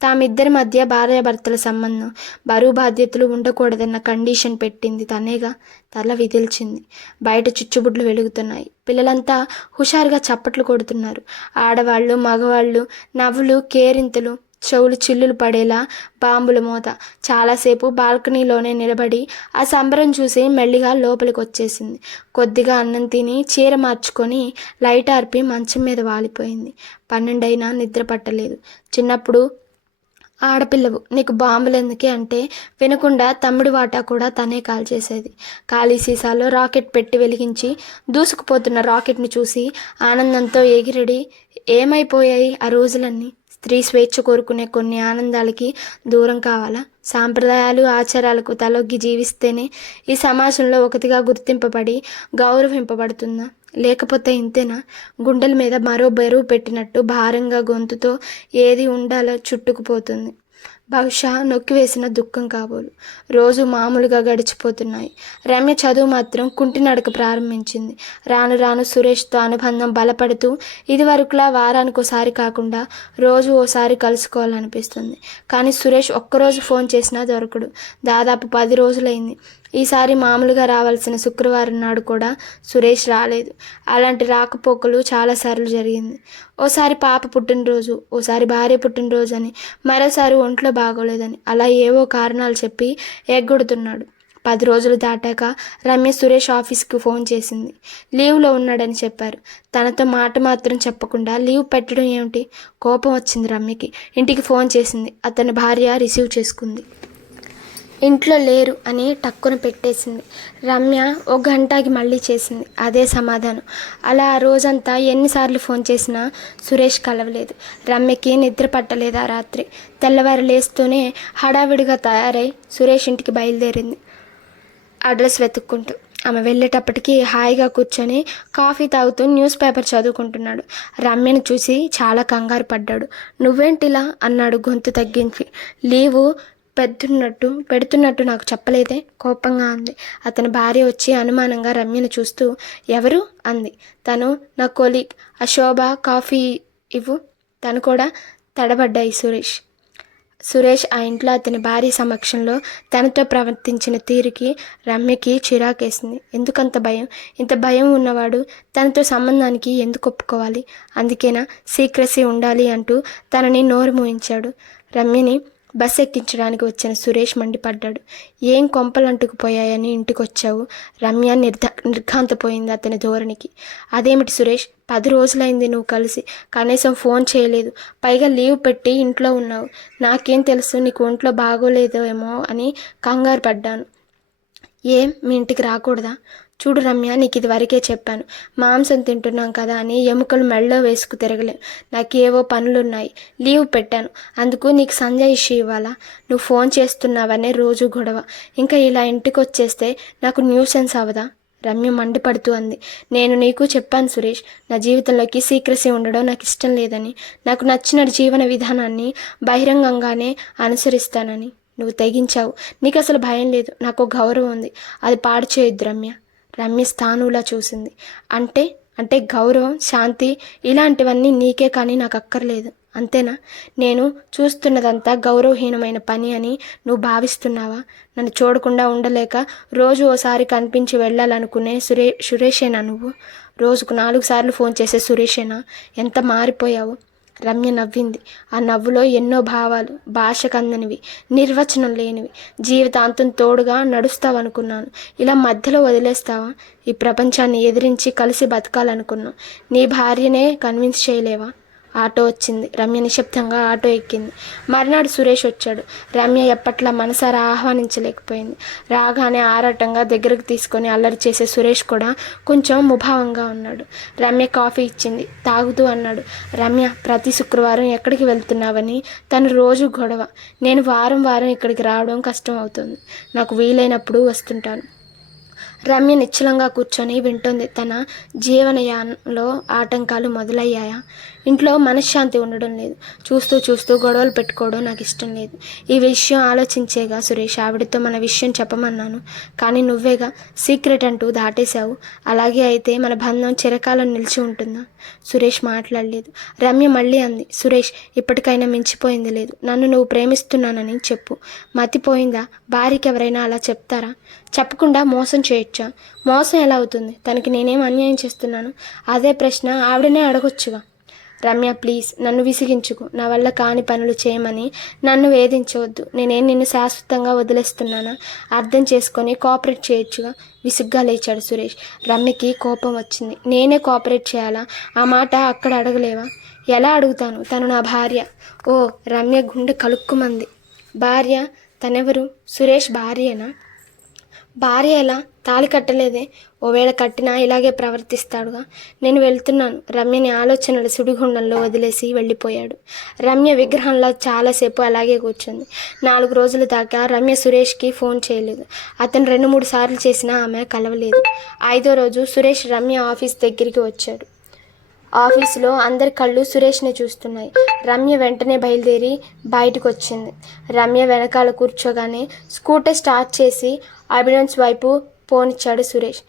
తామిద్దరి మధ్య భార్యాభర్తల సంబంధం, బరువు బాధ్యతలు ఉండకూడదన్న కండిషన్ పెట్టింది తనేగా. తల విదిల్చింది. బయట చుచ్చుబుడ్లు వెలుగుతున్నాయి. పిల్లలంతా హుషారుగా చప్పట్లు కొడుతున్నారు. ఆడవాళ్ళు, మగవాళ్ళు నవ్వులు, కేరింతలు, చెవులు చిల్లులు పడేలా బాంబుల మోత. చాలాసేపు బాల్కనీలోనే నిలబడి ఆ సంబరం చూసి మెల్లిగా లోపలికి వచ్చేసింది. కొద్దిగా అన్నం తిని చీర మార్చుకొని లైట్ ఆర్పి మంచం మీద వాలిపోయింది. 12 అయినా నిద్ర పట్టలేదు. చిన్నప్పుడు ఆడపిల్లవు, నీకు బాంబులు ఎందుకే అంటే వినకుండా తమ్ముడి వాటా కూడా తనే కాల్చేసేది. ఖాళీ సీసాలో రాకెట్ పెట్టి వెలిగించి దూసుకుపోతున్న రాకెట్ని చూసి ఆనందంతో ఎగిరడి ఏమైపోయాయి ఆ రోజులన్నీ? స్త్రీ స్వేచ్ఛ కోరుకునే కొన్ని ఆనందాలకి దూరం కావాలా? సాంప్రదాయాలు, ఆచారాలకు తలొగ్గి జీవిస్తేనే ఈ సమాజంలో ఒకటిగా గుర్తింపబడి గౌరవింపబడుతుందా? లేకపోతే ఇంతేనా? గుండెల మీద మరో బరువు పెట్టినట్టు భారంగా గొంతుతో ఏది ఉండాలో చుట్టుకుపోతుంది. బహుశా నొక్కివేసిన దుఃఖం కాబోలు. రోజు మామూలుగా గడిచిపోతున్నాయి. రమ్య చదువు మాత్రం కుంటినడక ప్రారంభించింది. రాను రాను సురేష్తో అనుబంధం బలపడుతూ ఇదివరకులా వారానికోసారి కాకుండా రోజు ఓసారి కలుసుకోవాలనిపిస్తుంది. కానీ సురేష్ ఒక్కరోజు ఫోన్ చేసినా దొరకడు. దాదాపు 10 రోజులైంది. ఈసారి మామూలుగా రావాల్సిన శుక్రవారం నాడు కూడా సురేష్ రాలేదు. అలాంటి రాకపోకలు చాలాసార్లు జరిగింది. ఓసారి పాప పుట్టినరోజు, ఓసారి భార్య పుట్టినరోజు అని, మరోసారి ఒంట్లో బాగోలేదని, అలా ఏవో కారణాలు చెప్పి ఎగ్గొడుతున్నాడు. 10 రోజులు దాటాక రమ్య సురేష్ ఆఫీస్కి ఫోన్ చేసింది. లీవ్లో ఉన్నాడని చెప్పారు. తనతో మాట మాత్రం చెప్పకుండా లీవ్ పెట్టడం ఏమిటి? కోపం వచ్చింది రమ్యకి. ఇంటికి ఫోన్ చేసింది. అతని భార్య రిసీవ్ చేసుకుంది. ఇంట్లో లేరు అని టక్కున పెట్టేసింది. రమ్య 1 గంటకి మళ్ళీ చేసింది. అదే సమాధానం. అలా ఆ రోజంతా ఎన్నిసార్లు ఫోన్ చేసినా సురేష్ కలవలేదు. రమ్యకి నిద్ర పట్టలేదు ఆ రాత్రి. తెల్లవారు లేస్తూనే హడావిడిగా తయారై సురేష్ ఇంటికి బయలుదేరింది, అడ్రస్ వెతుక్కుంటూ. ఆమె వెళ్ళేటప్పటికి హాయిగా కూర్చొని కాఫీ తాగుతూ న్యూస్ పేపర్ చదువుకుంటున్నాడు. రమ్యను చూసి చాలా కంగారు పడ్డాడు. నువ్వేంటిలా అన్నాడు గొంతు తగ్గించి. లీవు పెడుతున్నట్టు నాకు చెప్పలేదే? కోపంగా అంది. అతని భార్య వచ్చి అనుమానంగా రమ్యను చూస్తూ ఎవరు అంది. తను నా కొలీగ్ అశోభ, కాఫీ ఇవ్వు. తను కూడా తడబడ్డాయి సురేష్. సురేష్ ఆ ఇంట్లో అతని భార్య సమక్షంలో తనతో ప్రవర్తించిన తీరుకి రమ్యకి చిరాకేసింది. ఎందుకంత భయం? ఇంత భయం ఉన్నవాడు తనతో సంబంధానికి ఎందుకు ఒప్పుకోవాలి? అందుకేనా సీక్రసీ ఉండాలి అంటూ తనని నోరు మూయించాడు. రమ్యని బస్ ఎక్కించడానికి వచ్చిన సురేష్ మండిపడ్డాడు. ఏం కొంపలు అంటుకుపోయాయని ఇంటికొచ్చావు? రమ్య నిర్ఘాంతపోయింది అతని ధోరణికి. అదేమిటి సురేష్, 10 రోజులైంది నువ్వు కలిసి, కనీసం ఫోన్ చేయలేదు. పైగా లీవ్ పెట్టి ఇంట్లో ఉన్నావు. నాకేం తెలుసు నీకు ఒంట్లో బాగోలేదేమో అని కంగారు పడ్డాను. ఏం మీ ఇంటికి రాకూడదా? చూడు రమ్య, నీకు ఇది వరకే చెప్పాను. మాంసం తింటున్నాం కదా అని ఎముకలు మెళ్ళో వేసుకు తిరగలేం. నాకేవో పనులున్నాయి, లీవ్ పెట్టాను. అందుకు నీకు సంజయ్ ఇష్యూ ఇవ్వాలా? నువ్వు ఫోన్ చేస్తున్నావనే రోజు గొడవ. ఇంకా ఇలా ఇంటికి వచ్చేస్తే నాకు న్యూసెన్స్ అవదా? రమ్య మండిపడుతూ అంది. నేను నీకు చెప్పాను సురేష్, నా జీవితంలోకి సీక్రసీ ఉండడం నాకు ఇష్టం లేదని. నాకు నచ్చిన జీవన విధానాన్ని బహిరంగంగానే అనుసరిస్తానని. నువ్వు తెగించావు. నీకు అసలు భయం లేదు. నాకు గౌరవం ఉంది, అది పాడు చేయొద్దు రమ్య. రమ్య స్థానువులా చూసింది. అంటే అంటే గౌరవం, శాంతి ఇలాంటివన్నీ నీకే కానీ నాకు అక్కర్లేదు, అంతేనా? నేను చూస్తున్నదంతా గౌరవహీనమైన పని అని నువ్వు భావిస్తున్నావా? నన్ను చూడకుండా ఉండలేక రోజు ఓసారి కనిపించి వెళ్ళాలనుకునే సురేషేనా నువ్వు? రోజుకు 4 సార్లు ఫోన్ చేసే సురేషేనా? ఎంత మారిపోయావు? రమ్య నవ్వింది. ఆ నవ్వులో ఎన్నో భావాలు, భాషకందనివి, నిర్వచనం లేనివి. జీవితాంతం తోడుగా నడుస్తావనుకున్నాను, ఇలా మధ్యలో వదిలేస్తావా? ఈ ప్రపంచాన్ని ఎదిరించి కలిసి బతకాలనుకున్నావు. నీ భార్యనే కన్విన్స్ చేయలేవా? ఆటో వచ్చింది. రమ్య నిశ్శబ్దంగా ఆటో ఎక్కింది. మర్నాడు సురేష్ వచ్చాడు. రమ్య ఎప్పట్లా మనసారా ఆహ్వానించలేకపోయింది. రాగానే ఆరాటంగా దగ్గరకు తీసుకొని అల్లరి చేసే సురేష్ కూడా కొంచెం ముభావంగా ఉన్నాడు. రమ్య కాఫీ ఇచ్చింది. తాగుతూ అన్నాడు, రమ్య, ప్రతి శుక్రవారం ఎక్కడికి వెళ్తున్నావని తను రోజు గొడవ. నేను వారం వారం ఇక్కడికి రావడం కష్టం అవుతుంది. నాకు వీలైనప్పుడు వస్తుంటాను. రమ్య నిశ్చలంగా కూర్చొని వింటుంది. తన జీవనయానంలో ఆటంకాలు మొదలయ్యాయా? ఇంట్లో మనశ్శాంతి ఉండడం లేదు. చూస్తూ చూస్తూ గొడవలు పెట్టుకోవడం నాకు ఇష్టం లేదు. ఈ విషయం ఆలోచించేగా సురేష్ ఆవిడతో మన విషయం చెప్పమన్నాను. కానీ నువ్వేగా సీక్రెట్ అంటూ దాటేశావు. అలాగే అయితే మన బంధం చిరకాలం నిలిచి ఉంటుందా? సురేష్ మాట్లాడలేదు. రమ్య మళ్ళీ అంది, సురేష్, ఇప్పటికైనా మించిపోయింది లేదు. నన్ను నువ్వు ప్రేమిస్తున్నానని చెప్పు. మతిపోయిందా? భార్యకి ఎవరైనా అలా చెప్తారా? చెప్పకుండా మోసం చేయొచ్చా? మోసం ఎలా అవుతుంది? తనకి నేనేం అన్యాయం చేస్తున్నాను? అదే ప్రశ్న ఆవిడనే అడగొచ్చుగా. రమ్య, ప్లీజ్ నన్ను విసిగించుకు. నా వల్ల కాని పనులు చేయమని నన్ను వేధించవద్దు. నేనేం నిన్ను శాశ్వతంగా వదిలేస్తున్నానా? అర్థం చేసుకొని కోఆపరేట్ చేయొచ్చుగా. విసుగ్గా లేచాడు సురేష్. రమ్యకి కోపం వచ్చింది. నేనే కోఆపరేట్ చేయాలా? ఆ మాట అక్కడ అడగలేవా? ఎలా అడుగుతాను? తను నా భార్య. ఓ, రమ్య గుండె కలుక్కుమంది. భార్య? తనెవరు? సురేష్ భార్యేనా? భార్య ఎలా? తాళి కట్టలేదే. ఓవేళ కట్టినా ఇలాగే ప్రవర్తిస్తాడుగా. నేను వెళ్తున్నాను. రమ్యని ఆలోచనల సుడిగుండంలో వదిలేసి వెళ్ళిపోయాడు. రమ్య విగ్రహంలో చాలాసేపు అలాగే కూర్చుంది. 4 రోజుల దాకా రమ్య సురేష్కి ఫోన్ చేయలేదు. అతను 2-3 సార్లు చేసినా ఆమె కలవలేదు. 5వ రోజు సురేష్ రమ్య ఆఫీస్ దగ్గరికి వచ్చాడు. ఆఫీసులో అందరి కళ్ళు సురేష్ని చూస్తున్నాయి. రమ్య వెంటనే బయలుదేరి బయటకు వచ్చింది. రమ్య వెనకాల కూర్చోగానే స్కూటర్ స్టార్ట్ చేసి అంబులెన్స్ వైపు పోనిచ్చాడు సురేష్.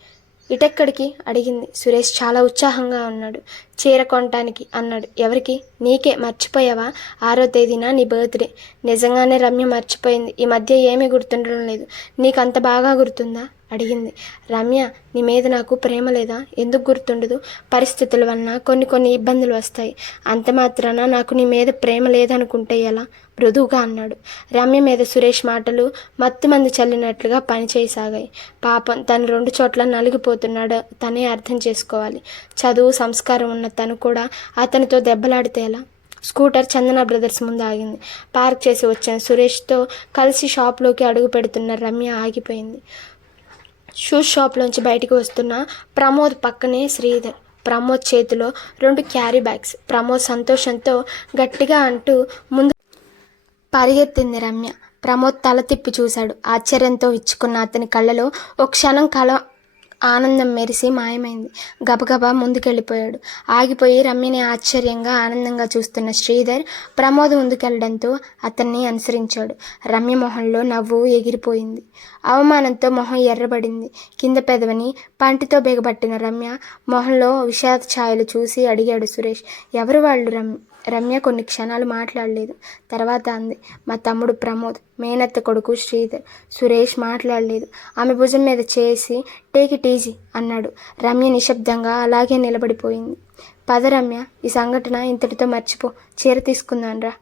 ఇటెక్కడికి? అడిగింది. సురేష్ చాలా ఉత్సాహంగా ఉన్నాడు. చీర కొనటానికి అన్నాడు. ఎవరికి? నీకే. మర్చిపోయావా? 6వ తేదీన నీ బర్త్డే. నిజంగానే రమ్య మర్చిపోయింది. ఈ మధ్య ఏమీ గుర్తుండడం లేదు. నీకు అంత బాగా గుర్తుందా? అడిగింది. రమ్య, నీ మీద నాకు ప్రేమ లేదా? ఎందుకు గుర్తుండదు? పరిస్థితుల వలన కొన్ని ఇబ్బందులు వస్తాయి. అంత మాత్రాన నాకు నీ మీద ప్రేమ లేదనుకుంటే ఎలా? మృదువుగా అన్నాడు. రమ్య మీద సురేష్ మాటలు మత్తుమంది చల్లినట్లుగా పనిచేయసాగాయి. పాపం, తను 2 చోట్ల నలిగిపోతున్నాడు. తనే అర్థం చేసుకోవాలి. చదువు, సంస్కారం ఉన్న తను కూడా అతనితో దెబ్బలాడితే ఎలా? స్కూటర్ చందన బ్రదర్స్ ముందు ఆగింది. పార్క్ చేసి వచ్చిన సురేష్తో కలిసి షాప్లోకి అడుగు పెడుతున్న రమ్య ఆగిపోయింది. షూస్ షాప్లోంచి బయటికి వస్తున్న ప్రమోద్ పక్కనే శ్రీధర్. ప్రమోద్ చేతిలో 2 క్యారీ బ్యాగ్స్. ప్రమోద్ సంతోషంతో గట్టిగా అంటూ ముందు పరిగెత్తింది రమ్య. ప్రమోద్ తల తిప్పి చూశాడు. ఆశ్చర్యంతో విచ్చుకున్న అతని కళ్ళలో ఒక క్షణం ఆనందం మెరిసి మాయమైంది. గబగబా ముందుకెళ్ళిపోయాడు. ఆగిపోయి రమ్యని ఆశ్చర్యంగా ఆనందంగా చూస్తున్న శ్రీధర్ ప్రమోద్ ముందుకెళ్లడంతో అతన్ని అనుసరించాడు. రమ్య మొహంలో నవ్వు ఎగిరిపోయింది. అవమానంతో మొహం ఎర్రబడింది. కింద పెదవిని పంటితో బిగబట్టిన రమ్య మొహంలో విషాద ఛాయలు చూసి అడిగాడు సురేష్, ఎవరు వాళ్ళు రమ్య కొన్ని క్షణాలు మాట్లాడలేదు. తర్వాత అంది, మా తమ్ముడు ప్రమోద్, మేనత్త కొడుకు శ్రీధర్. సురేష్ మాట్లాడలేదు. ఆమె భుజం మీద చేసి టేక్ ఇట్ ఈజీ అన్నాడు. రమ్య నిశ్శబ్దంగా అలాగే నిలబడిపోయింది. పద రమ్య, ఈ సంఘటన ఇంతటితో మర్చిపో, చీర తీసుకుందాన్రా